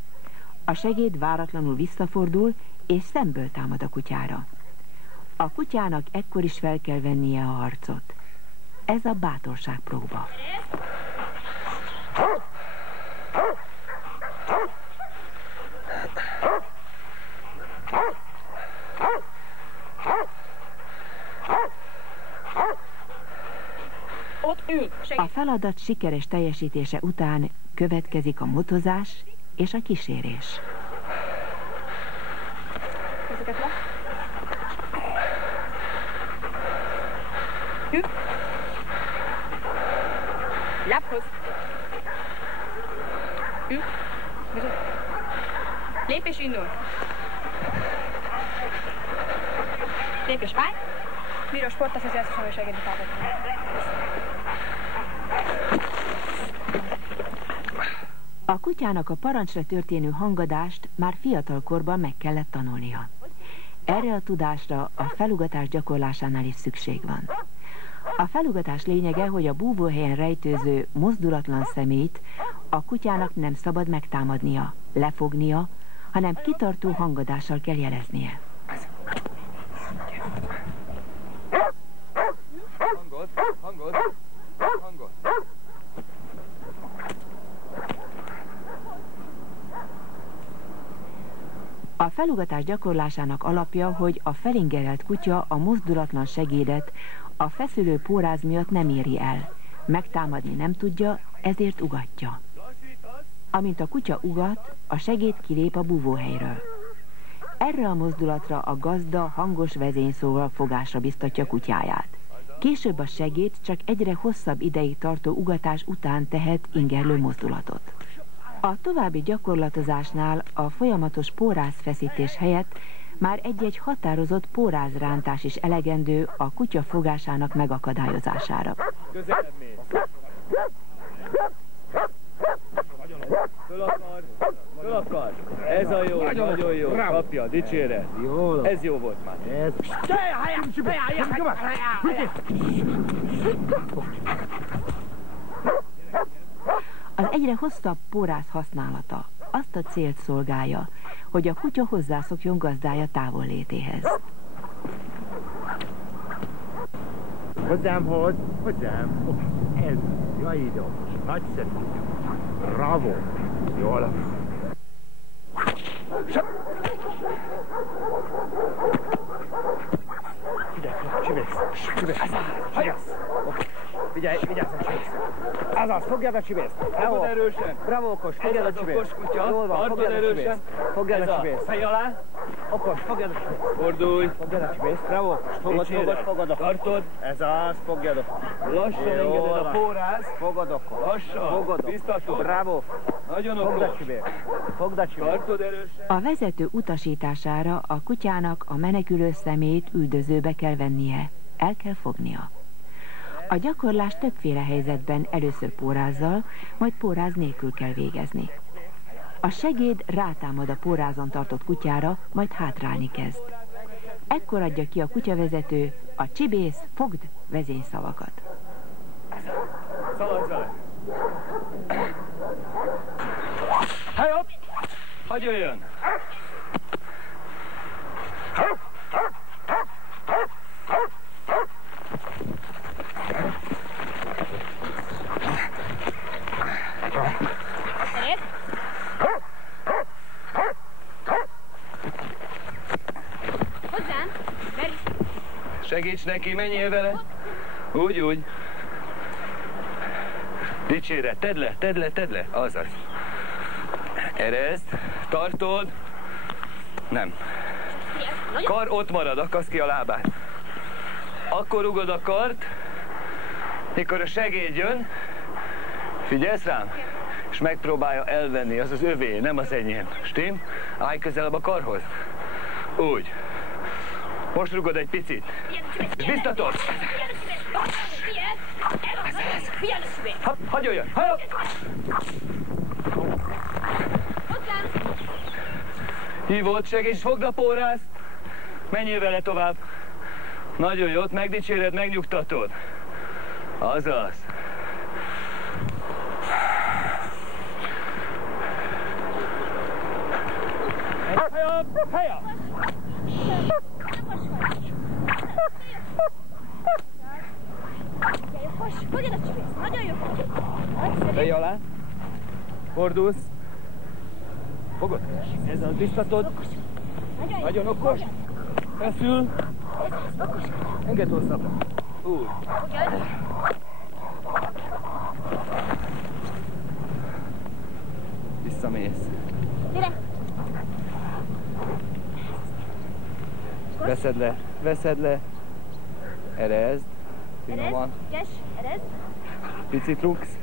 A segéd váratlanul visszafordul és szemből támad a kutyára. A kutyának ekkor is fel kell vennie a harcot. Ez a bátorságpróba. A feladat sikeres teljesítése után következik a motozás és a kísérés. Laphoz! Lép és indul! Lép és fáj! Bíró sportot az első és segíteni A kutyának a parancsra történő hangadást már fiatal korban meg kellett tanulnia. Erre a tudásra a felugatás gyakorlásánál is szükség van. A felugatás lényege, hogy a búvóhelyen rejtőző mozdulatlan személyt a kutyának nem szabad megtámadnia, lefognia, hanem kitartó hangadással kell jeleznie. Hangod. A felugatás gyakorlásának alapja, hogy a felingerelt kutya a mozdulatlan segédet a feszülő póráz miatt nem éri el. Megtámadni nem tudja, ezért ugatja. Amint a kutya ugat, a segéd kilép a búvóhelyről. Erre a mozdulatra a gazda hangos vezényszóval fogásra biztatja kutyáját. Később a segéd csak egyre hosszabb ideig tartó ugatás után tehet ingerlő mozdulatot. A további gyakorlatozásnál a folyamatos pórázfeszítés helyett már egy-egy határozott pórázrántás is elegendő a kutya fogásának megakadályozására. Közelebb mész. Föl akar. Ez a jó, nagyon jó. Kapja, dicséret. Ez jó volt már. Az egyre hosszabb póráz használata azt a célt szolgálja, hogy a kutya hozzászokjon gazdája távollétéhez. Hozzám hoz, hozzám. Ez, jaj, ide, nagyszerű. Bravo. Jól. Ide, csüvegsz. Figyelj, vigyázz a csibészt. Azaz, fogjad a csibészt. Fogod erősen. Bravo, okos, fogjad a csibészt. Ez az okos kutya. Jól van, Tartod fogjad a erősen. csibészt. Fogjad a csibészt. Fej alá. Okos, fogjad a csibészt. Fordulj. Fogjad a csibészt. Bravo, okos. Fogod. Tartod. Ez az, fogjad okos. Lassan engeded a pórázt. Fogod okos. Lassan. Biztatod. Bravo. Nagyon Fogd a okos. csibészt. Fogd a csibészt. Tartod erősen. A vezető utasítására a kutyának a menekülő szemét üldözőbe kell vennie, el kell fognia. A gyakorlás többféle helyzetben először pórázzal, majd póráz nélkül kell végezni. A segéd rátámad a pórázon tartott kutyára, majd hátrálni kezd. Ekkor adja ki a kutyavezető a csibész, fogd vezényszavakat. Szaladj vele. Hely hopp! Hagyj jöjjön! Hozzám! Beri! Segíts neki, menjél vele. Úgy. Dicséret, tedd le. Azaz. Erezd, tartod. Nem. Kar ott marad, akaszd ki a lábát. Akkor rugod a kart, mikor a segéd jön, figyelsz rám, és megpróbálja elvenni, az az övé, nem az enyém. Stim? Állj közelebb a karhoz. Úgy. Most rugod egy picit. És biztatod. Hagyj jöjjön. Hívott, segíts, fogd a pórázt. Menjél vele tovább. Nagyon jó, ott megdicséred, megnyugtatod. Azaz. Helya! Fogja a csibész, nagyon jó. Fejj alá. Fordulsz. Fogod? Ez az, biztatod. Nagyon okos. Feszül. Engedd hosszabb. Úgy. Visszamész. Gyere! Veszed le. Erezd. Finoman. Erezd. Picit rugsz.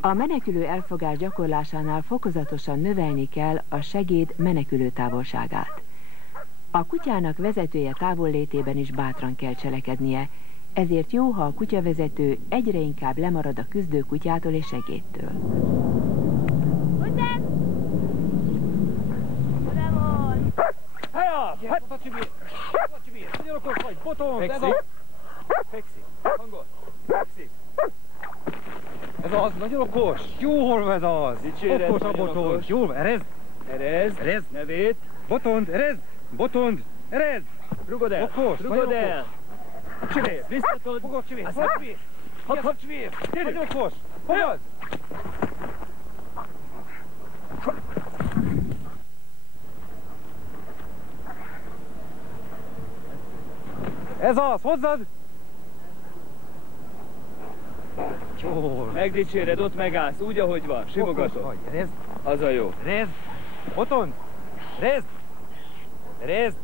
A menekülő elfogás gyakorlásánál fokozatosan növelni kell a segéd menekülő távolságát. A kutyának vezetője távollétében is bátran kell cselekednie, ezért jó, ha a kutyavezető egyre inkább lemarad a küzdő kutyától és segédtől. Hozzá! Bravo! Helya! A csibész! Nagyon okos vagy, botond! Fekszik. Hangol. Fekszik. Ez az, nagyon okos! Jól ez az! Dicséret, okos a nagyon botond! okos. Jól, erezd! Erezd. Nevét. Botond, erezd! Botond, erezd! Rugod el. Okos, Rugod nagyon el. Csibész. Biztatod. Fogod csibész! Aztán- Hopp, csibész! Nagyon okos! Fogad! Ez az, hozzad! Jól! Megdicséred, ott megállsz, úgy, ahogy van. Simogatod. Erezd! Az a jó. Rezd! Botond! Rezd! Rezd!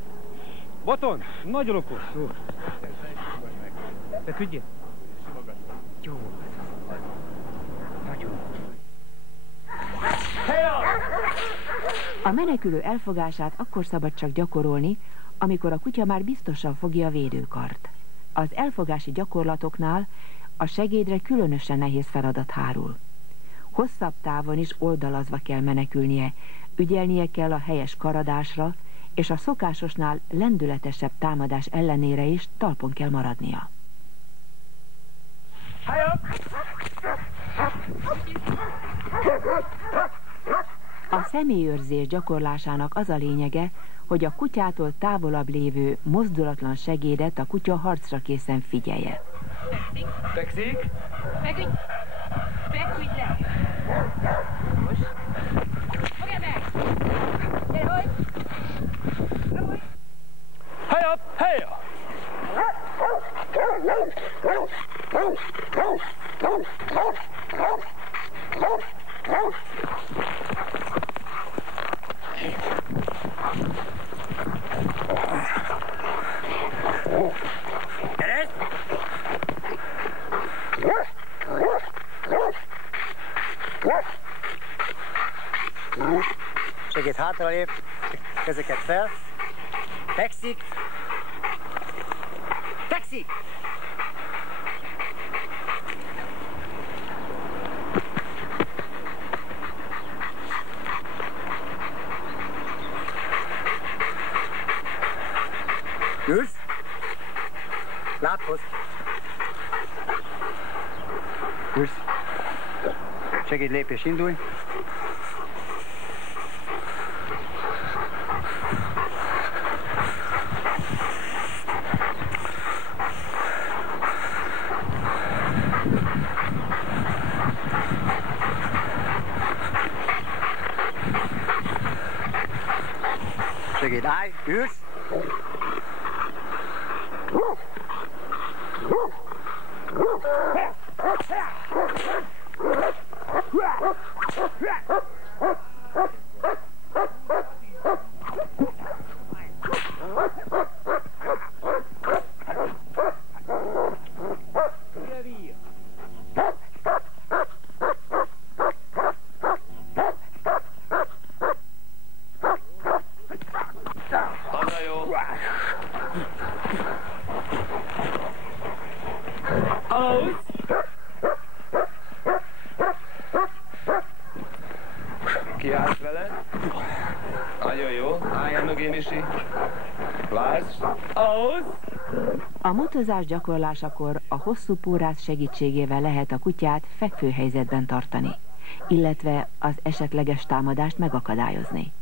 Botond! Nagyon okos! Jó. Te tudjél! Jó. Nagyon okos. A menekülő elfogását akkor szabad csak gyakorolni, amikor a kutya már biztosan fogja a védőkart. Az elfogási gyakorlatoknál a segédre különösen nehéz feladat hárul. Hosszabb távon is oldalazva kell menekülnie, ügyelnie kell a helyes karadásra, és a szokásosnál lendületesebb támadás ellenére is talpon kell maradnia. A személyőrzés gyakorlásának az a lényege, hogy a kutyától távolabb lévő mozdulatlan segédet a kutya harcra készen figyelje. Fekszik. Feküdj le! Most. Fogja meg! Gyere, hogy! Helya! Segít hátralép, kezeket fel. Fekszik. Fekszik! Ülsz. Lábhoz. Ülsz. Segíts, lépés, indulj. Segíts, állj, ülsz. Kiállsz vele. Nagyon jó. Álljál mögé, Misi. Vársz. Ahhoz. A motozás gyakorlásakor a hosszú póráz segítségével lehet a kutyát fekvő helyzetben tartani, illetve az esetleges támadást megakadályozni.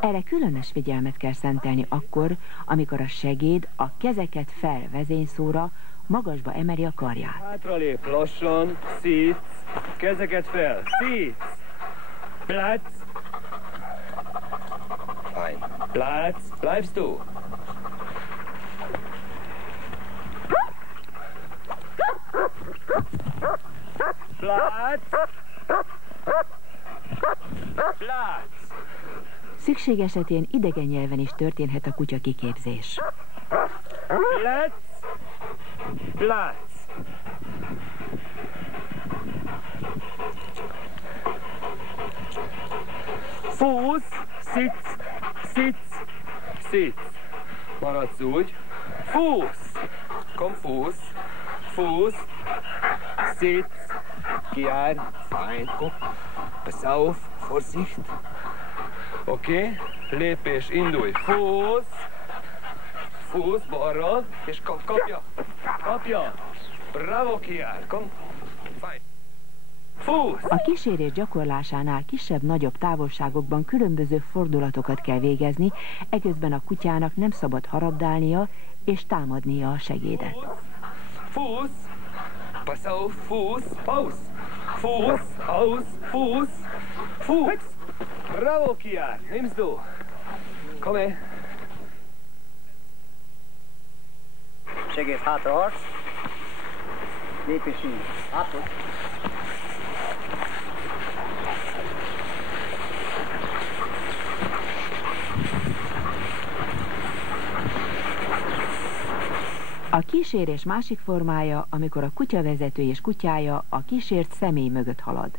Erre különös figyelmet kell szentelni akkor, amikor a segéd a kezeket fel vezényszóra magasba emeli a karját. Hátralép lassan, szít, kezeket fel, szít, Platz, fein, Platz, bleibst du. Platz, Platz. Szükség esetén idegen nyelven is történhet a kutya kiképzés. Platz, Platz. Fuß, Sitz, Sitz, Sitz. Maradsz úgy. Fuß. Komm, Fuß. Fuß. Sitz. Kiáll. Fein. Komm. Pass auf. Vorsicht. Oké. Lépés, indulj. Fuß. Fuß balra. És kapja. Kapja. Bravo, Kiáll. Komm. Fein. A kísérés gyakorlásánál kisebb-nagyobb távolságokban különböző fordulatokat kell végezni, eközben a kutyának nem szabad harabdálnia és támadnia a segédet. Fuß, pass auf, Fuß, aus, Fuß, aus, Fuß, Fuß. Bravo, Kiáll, nimmst du. Komm her. Segít hátra arc. Lépés így. Hátra. A kísérés másik formája, amikor a kutyavezető és kutyája a kísért személy mögött halad.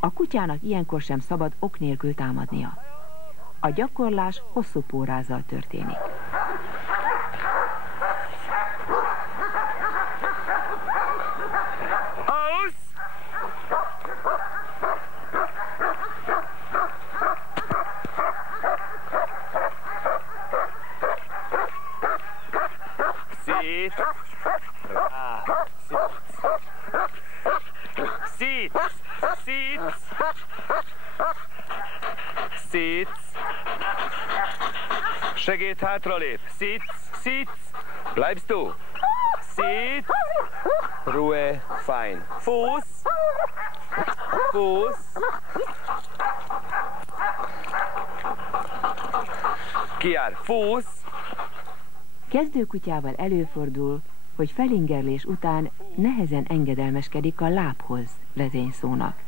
A kutyának ilyenkor sem szabad ok nélkül támadnia. A gyakorlás hosszú pórázzal történik. Segít, hátralép. Sitz, sitz. Bleibst du. Sitz. Ruhe, fein. Fuß. Fuß. Kiáll, Fuß. Kezdőkutyával előfordul, hogy felingerlés után nehezen engedelmeskedik a lábhoz vezényszónak,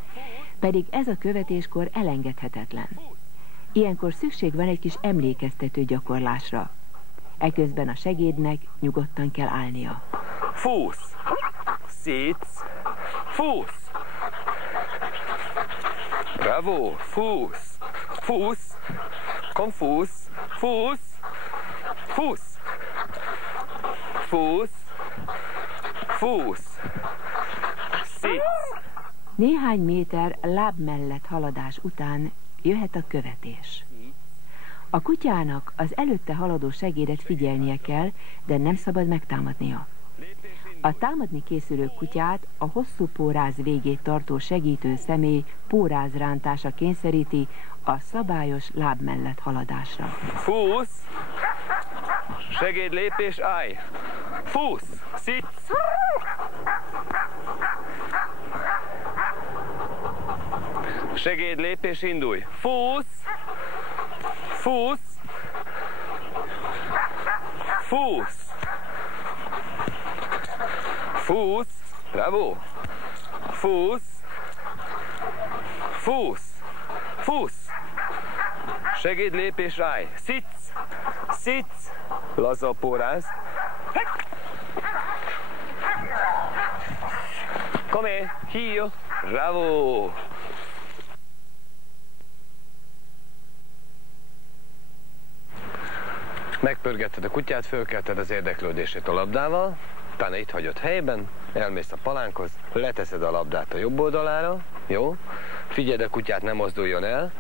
pedig ez a követéskor elengedhetetlen. Ilyenkor szükség van egy kis emlékeztető gyakorlásra. Eközben a segédnek nyugodtan kell állnia. Fuß, sitz, Fuß. Bravo, Fuß, Fuß, komm Fuß, Fuß, Fuß, Fuß, Fuß, sitz. Néhány méter láb mellett haladás után jöhet a követés. A kutyának az előtte haladó segédet figyelnie kell, de nem szabad megtámadnia. A támadni készülő kutyát a hosszú póráz végét tartó segítő személy pórázrántása kényszeríti a szabályos láb mellett haladásra. Fuß, segéd, lépés, állj. Fuß, sitz. Segéd, lépés, indulj. Fuß, Fuß, Fuß, Fuß, bravo. Fuß, Fuß, Fuß. Segéd, lépés, állj. Sitz, sitz. Laza póráz. Come, hier, bravo. Megpörgetted a kutyát, fölkelted az érdeklődését a labdával, utána itt hagyod helyben, elmész a palánkhoz, leteszed a labdát a jobb oldalára, jó? Figyeld a kutyát, ne mozduljon el,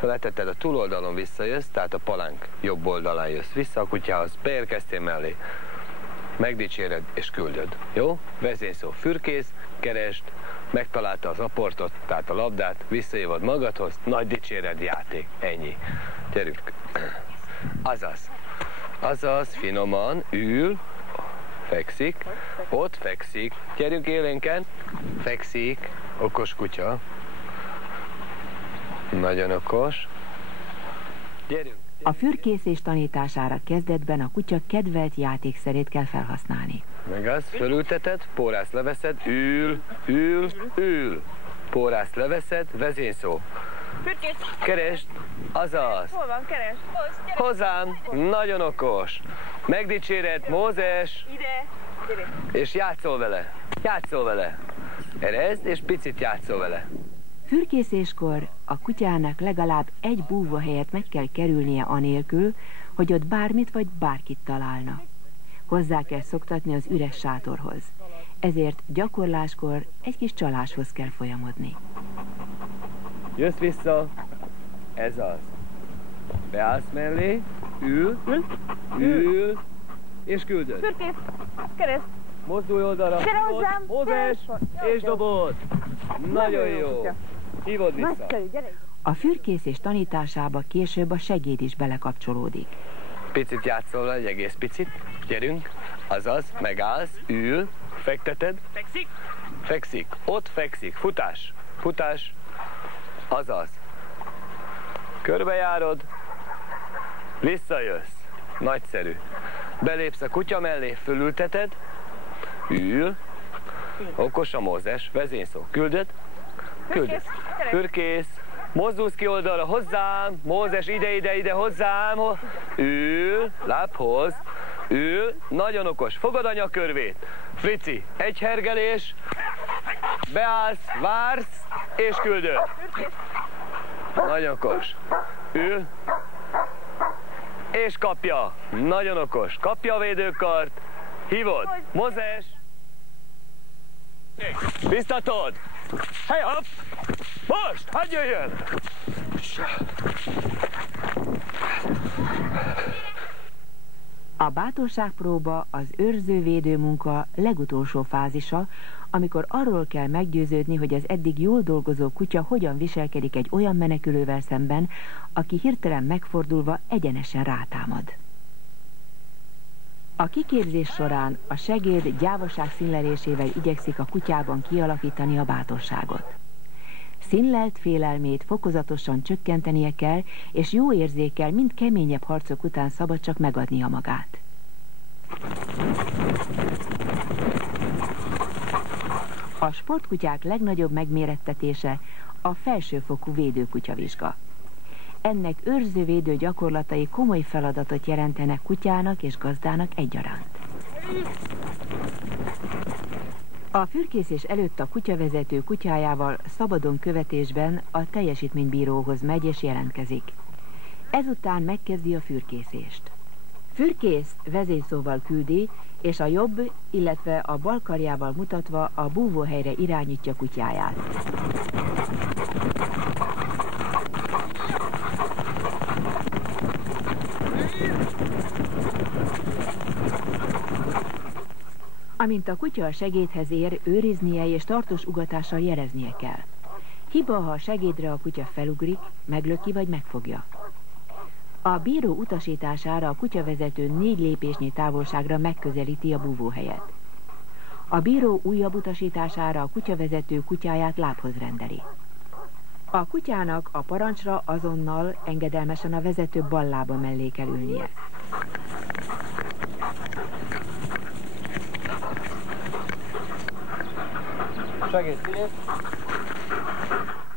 letetted a túloldalon, visszajössz, tehát a palánk jobb oldalán jössz vissza a kutyához, beérkeztél mellé, megdicséred és küldöd, jó? Vezényszó, fürkész, keresd, megtalálta az aportot, tehát a labdát, visszajövöd magadhoz, nagy dicséred, játék, ennyi. Gyerünk! Azaz, finoman, ül, fekszik, ott fekszik, gyerünk élénken, fekszik, okos kutya, nagyon okos, gyerünk. A fürkészés tanítására kezdetben a kutya kedvelt játékszerét kell felhasználni. Meg az, fölülteted, pórász leveszed, ül, ül, ül, pórász leveszed, vezényszó. Fürkész. Keresd, azaz. Hol van, keresd? Hozzám, nagyon okos. Megdicséred, Mózes. Ide. Gyere. És játszol vele. Játszol vele. Erezd, és picit játszol vele. Fürkészéskor a kutyának legalább egy búvóhelyet meg kell kerülnie anélkül, hogy ott bármit vagy bárkit találna. Hozzá kell szoktatni az üres sátorhoz. Ezért gyakorláskor egy kis csaláshoz kell folyamodni. Jössz vissza. Ez az. Beállsz mellé, ül, és küldöd. Fürkész. Keresd. Mozdulj oldalra. Gyere hozzám. Mózes, és dobod. Nagyon jó. Hívod vissza. Nagyszerű, gyere. A fürkészés tanításába később a segéd is belekapcsolódik. Picit játszol, egy egész picit. Gyerünk. Azaz, megállsz, ül, fekteted. Fekszik. Fekszik. Ott fekszik. Futás. Futás. Azaz. Körbejárod. Visszajössz. Nagyszerű. Belépsz a kutya mellé, fölülteted. Ül. Okos a Mózes. Vezényszó. Küldöd. Küldöd. Fürkész. Mozdulsz ki oldalra, hozzám. Mózes, ide, hozzám. Ül. Lábhoz. Ül. Nagyon okos. Fogod a nyakörvét. Frici. Egy hergelés. Beállsz, vársz, és küldöd. Nagyon okos. Ül. És kapja. Nagyon okos. Kapja a védőkart. Hívod. Mózes. Biztatod. Hey, hopp. Most, hadd jöjjön. A bátorságpróba az őrző-védő munka legutolsó fázisa, amikor arról kell meggyőződni, hogy az eddig jól dolgozó kutya hogyan viselkedik egy olyan menekülővel szemben, aki hirtelen megfordulva egyenesen rátámad. A kiképzés során a segéd gyávaság színlelésével igyekszik a kutyában kialakítani a bátorságot. Színlelt félelmét fokozatosan csökkentenie kell, és jó érzékkel mind keményebb harcok után szabad csak megadnia magát. A sportkutyák legnagyobb megmérettetése a felsőfokú védőkutyavizsga. Ennek őrző-védő gyakorlatai komoly feladatot jelentenek kutyának és gazdának egyaránt. A fürkészés előtt a kutyavezető kutyájával szabadon követésben a teljesítménybíróhoz megy és jelentkezik. Ezután megkezdi a fürkészést. Fürkész vezényszóval küldi, és a jobb, illetve a bal karjával mutatva a búvóhelyre irányítja kutyáját. Amint a kutya a segédhez ér, őriznie és tartós ugatással jeleznie kell. Hiba, ha a segédre a kutya felugrik, meglöki vagy megfogja. A bíró utasítására a kutyavezető 4 lépésnyi távolságra megközelíti a búvóhelyet. A bíró újabb utasítására a kutyavezető kutyáját lábhoz rendeli. A kutyának a parancsra azonnal engedelmesen a vezető bal lába mellé kell ülnie.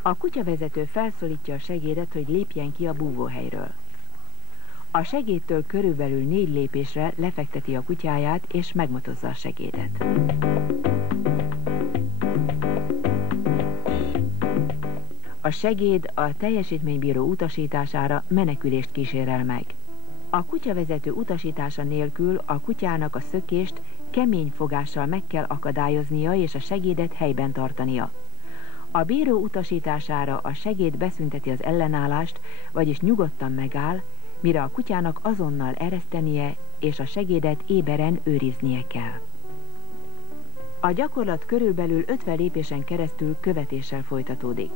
A kutyavezető felszólítja a segédet, hogy lépjen ki a búvóhelyről. A segédtől körülbelül 4 lépésre lefekteti a kutyáját és megmotozza a segédet. A segéd a teljesítménybíró utasítására menekülést kísérel meg. A kutyavezető utasítása nélkül a kutyának a szökést kemény fogással meg kell akadályoznia és a segédet helyben tartania. A bíró utasítására a segéd beszünteti az ellenállást, vagyis nyugodtan megáll, mire a kutyának azonnal eresztenie és a segédet éberen őriznie kell. A gyakorlat körülbelül 50 lépésen keresztül követéssel folytatódik.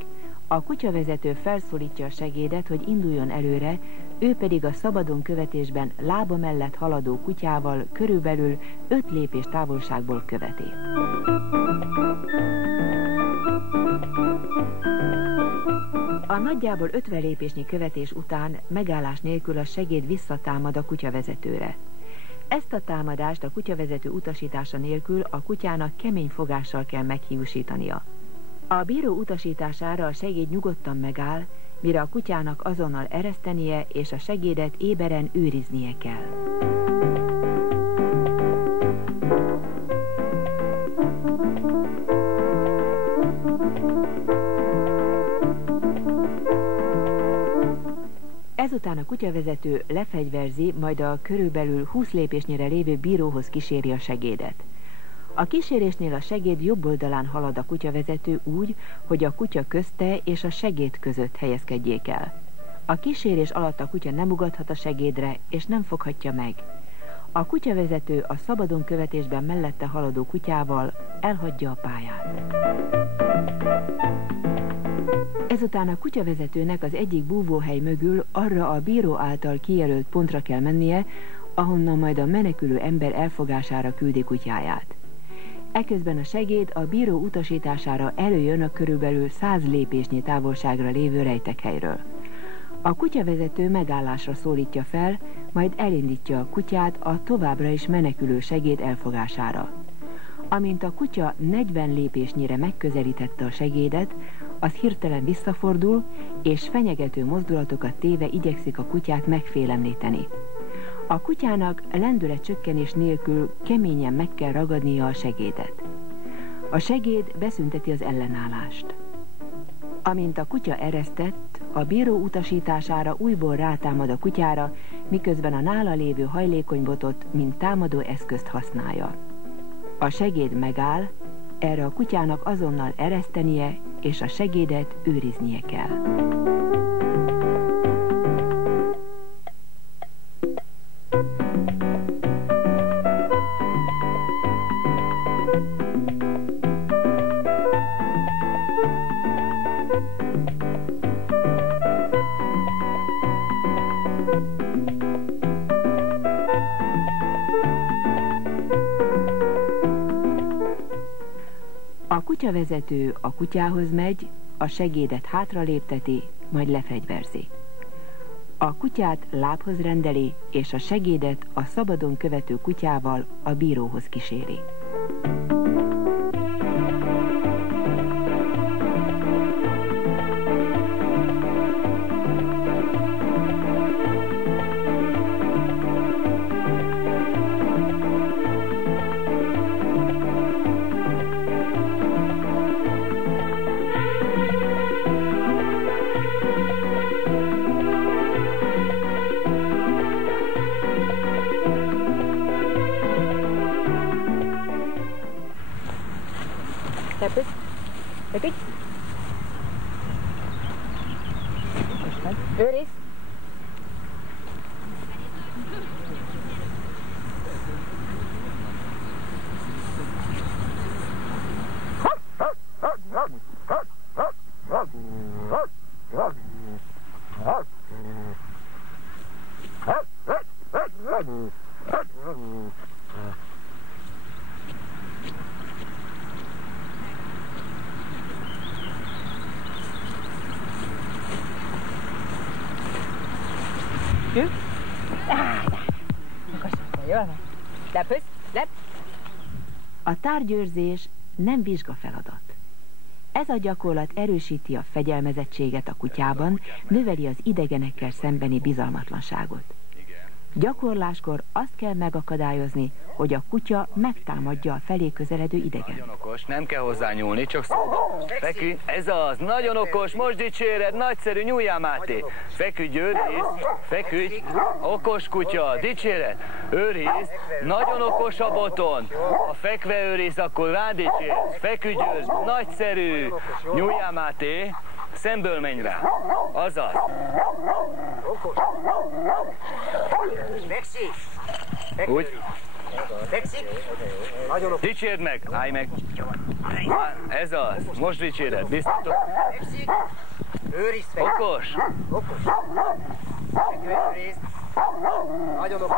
A kutyavezető felszólítja a segédet, hogy induljon előre, ő pedig a szabadon követésben lába mellett haladó kutyával körülbelül 5 lépés távolságból követi. A nagyjából 50 lépésnyi követés után megállás nélkül a segéd visszatámad a kutyavezetőre. Ezt a támadást a kutyavezető utasítása nélkül a kutyának kemény fogással kell meghiúsítania. A bíró utasítására a segéd nyugodtan megáll, mire a kutyának azonnal eresztenie és a segédet éberen őriznie kell. Ezután a kutyavezető lefegyverzi, majd a körülbelül 20 lépésnyire lévő bíróhoz kíséri a segédet. A kísérésnél a segéd jobb oldalán halad a kutyavezető úgy, hogy a kutya közte és a segéd között helyezkedjék el. A kísérés alatt a kutya nem ugathat a segédre, és nem foghatja meg. A kutyavezető a szabadon követésben mellette haladó kutyával elhagyja a pályát. Ezután a kutyavezetőnek az egyik búvóhely mögül arra a bíró által kijelölt pontra kell mennie, ahonnan majd a menekülő ember elfogására küldi kutyáját. Eközben a segéd a bíró utasítására előjön a körülbelül 100 lépésnyi távolságra lévő rejtekhelyről. A kutyavezető megállásra szólítja fel, majd elindítja a kutyát a továbbra is menekülő segéd elfogására. Amint a kutya 40 lépésnyire megközelítette a segédet, az hirtelen visszafordul, és fenyegető mozdulatokat téve igyekszik a kutyát megfélemlíteni. A kutyának lendületcsökkenés nélkül keményen meg kell ragadnia a segédet. A segéd beszünteti az ellenállást. Amint a kutya eresztett, a bíró utasítására újból rátámad a kutyára, miközben a nála lévő hajlékonybotot, mint támadó eszközt használja. A segéd megáll, erre a kutyának azonnal eresztenie és a segédet őriznie kell. A kutyavezető a kutyához megy, a segédet hátralépteti, majd lefegyverzi. A kutyát lábhoz rendeli, és a segédet a szabadon követő kutyával a bíróhoz kíséri. Okos vagy. Őriz! Jön? Jól van. Lepősz, lep. A tárgyőrzés nem vizsgafeladat. Ez a gyakorlat erősíti a fegyelmezettséget a kutyában, növeli az idegenekkel szembeni bizalmatlanságot. Gyakorláskor azt kell megakadályozni, hogy a kutya megtámadja a felé közeledő idegen. Nagyon okos, nem kell hozzányúlni, csak szó. Feküdj, ez az, nagyon okos, most dicséred, nagyszerű, nyúljál Máté. Feküdj, őrizd, feküdj, okos kutya, dicséred, őrizd, nagyon okos a boton. Ha fekve őrizd, akkor rádicséred, feküdj, őrizd, nagyszerű, nyúljál Máté. Szemből menj rá. Azaz. Fekszik. Úgy. Fekszik. Dicsérd meg. Állj meg. Ez az. Most dicséred. Biztos. Fekszik. Őrizd fel. Okos. Okos. Őrizd. Nagyon okos.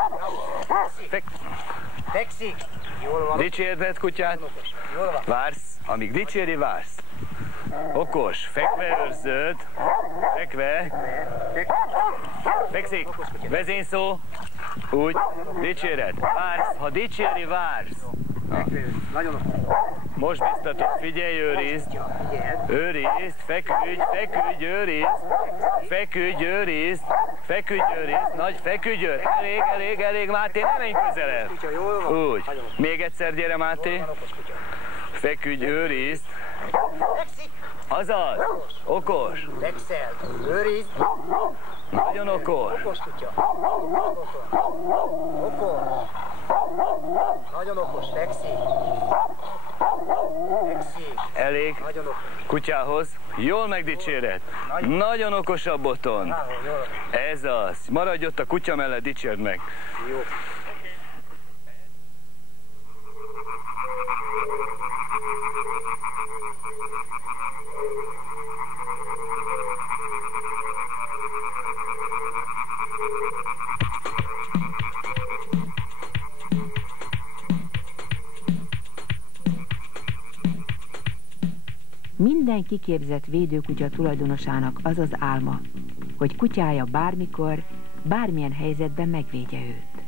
Fekszik. Jól van. Dicsérd kutyát. Jól van. Vársz. Amíg dicséri, vársz. Okos, fekve őrzöd, fekve, fekszik, vezényszó, úgy, dicséred, vársz, ha dicséri, vársz. Most biztatod, figyelj, őrizd, őrizd, feküdj, feküdj, őrizd, feküdj, őrizd, feküdj, őrizd, nagy feküdj, elég, Máté, nem menj közelebb. Úgy, még egyszer gyere, Máté, feküdj, őrizd. Azaz, okos. Fekszel, őrizd. Nagyon okos. Okos kutya. Okos. Nagyon okos, fekszik. Fekszik. Elég. Nagyon okos. Kutyához. Jól megdicséred. Nagyon okos a boton. Ez az. Maradj ott a kutya mellett, dicsérd meg. Jó. Minden kiképzett védőkutya tulajdonosának az az álma, hogy kutyája bármikor, bármilyen helyzetben megvédje őt.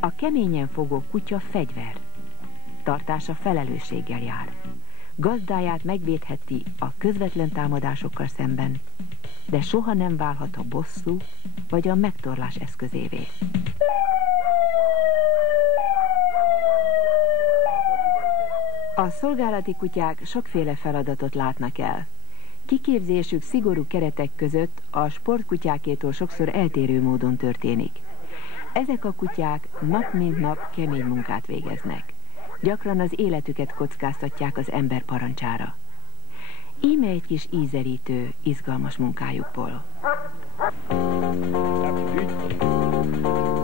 A keményen fogó kutya fegyver. Tartása felelősséggel jár. Gazdáját megvédheti a közvetlen támadásokkal szemben, de soha nem válhat a bosszú vagy a megtorlás eszközévé. A szolgálati kutyák sokféle feladatot látnak el. Kiképzésük szigorú keretek között a sportkutyákétól sokszor eltérő módon történik. Ezek a kutyák nap mint nap kemény munkát végeznek. Gyakran az életüket kockáztatják az ember parancsára. Íme egy kis ízelítő, izgalmas munkájukból.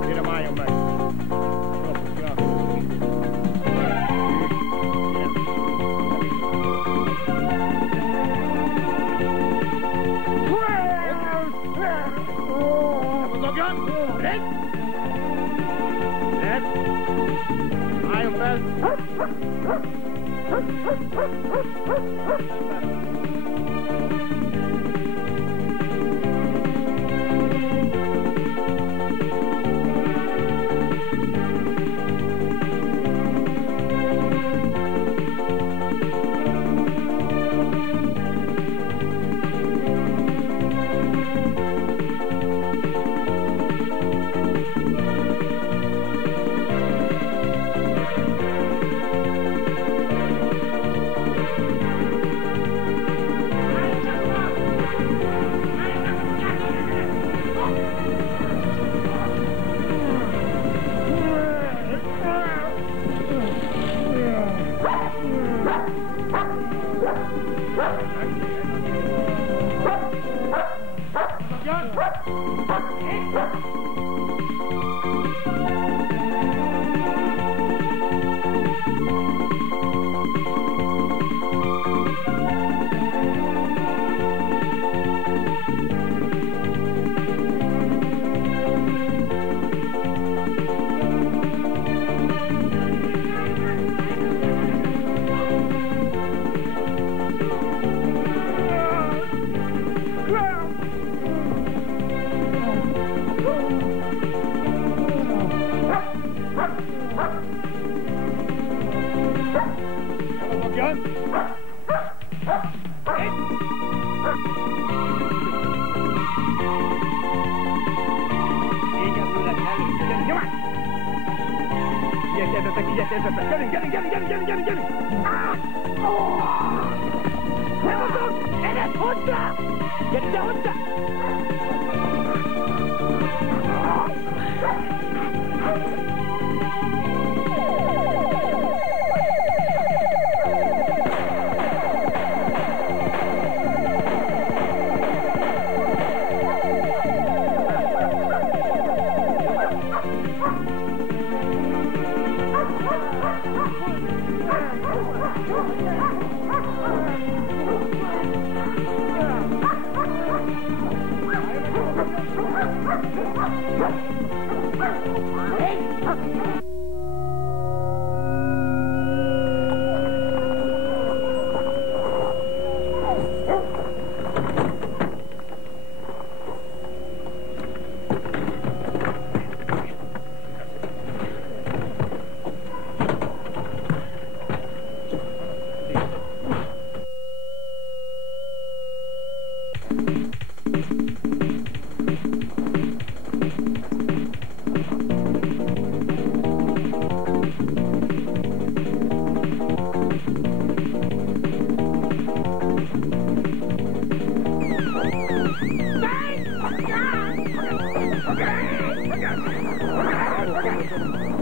Kérem, álljon meg! Álljon fel!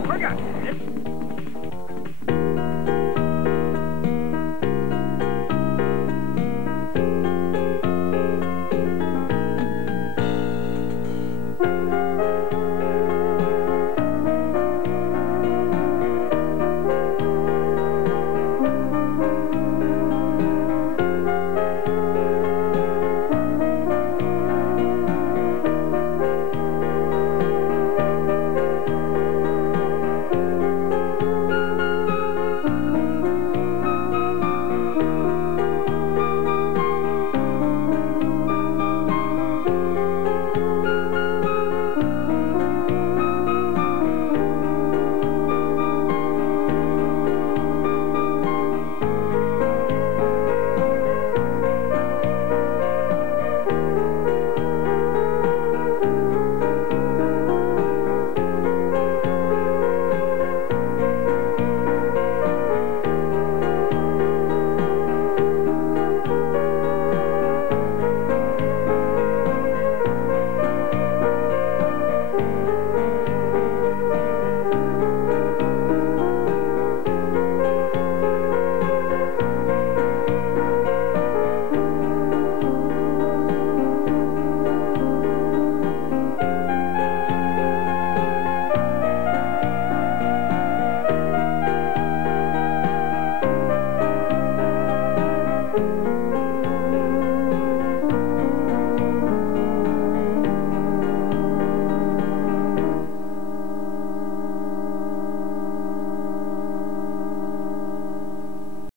Forget it.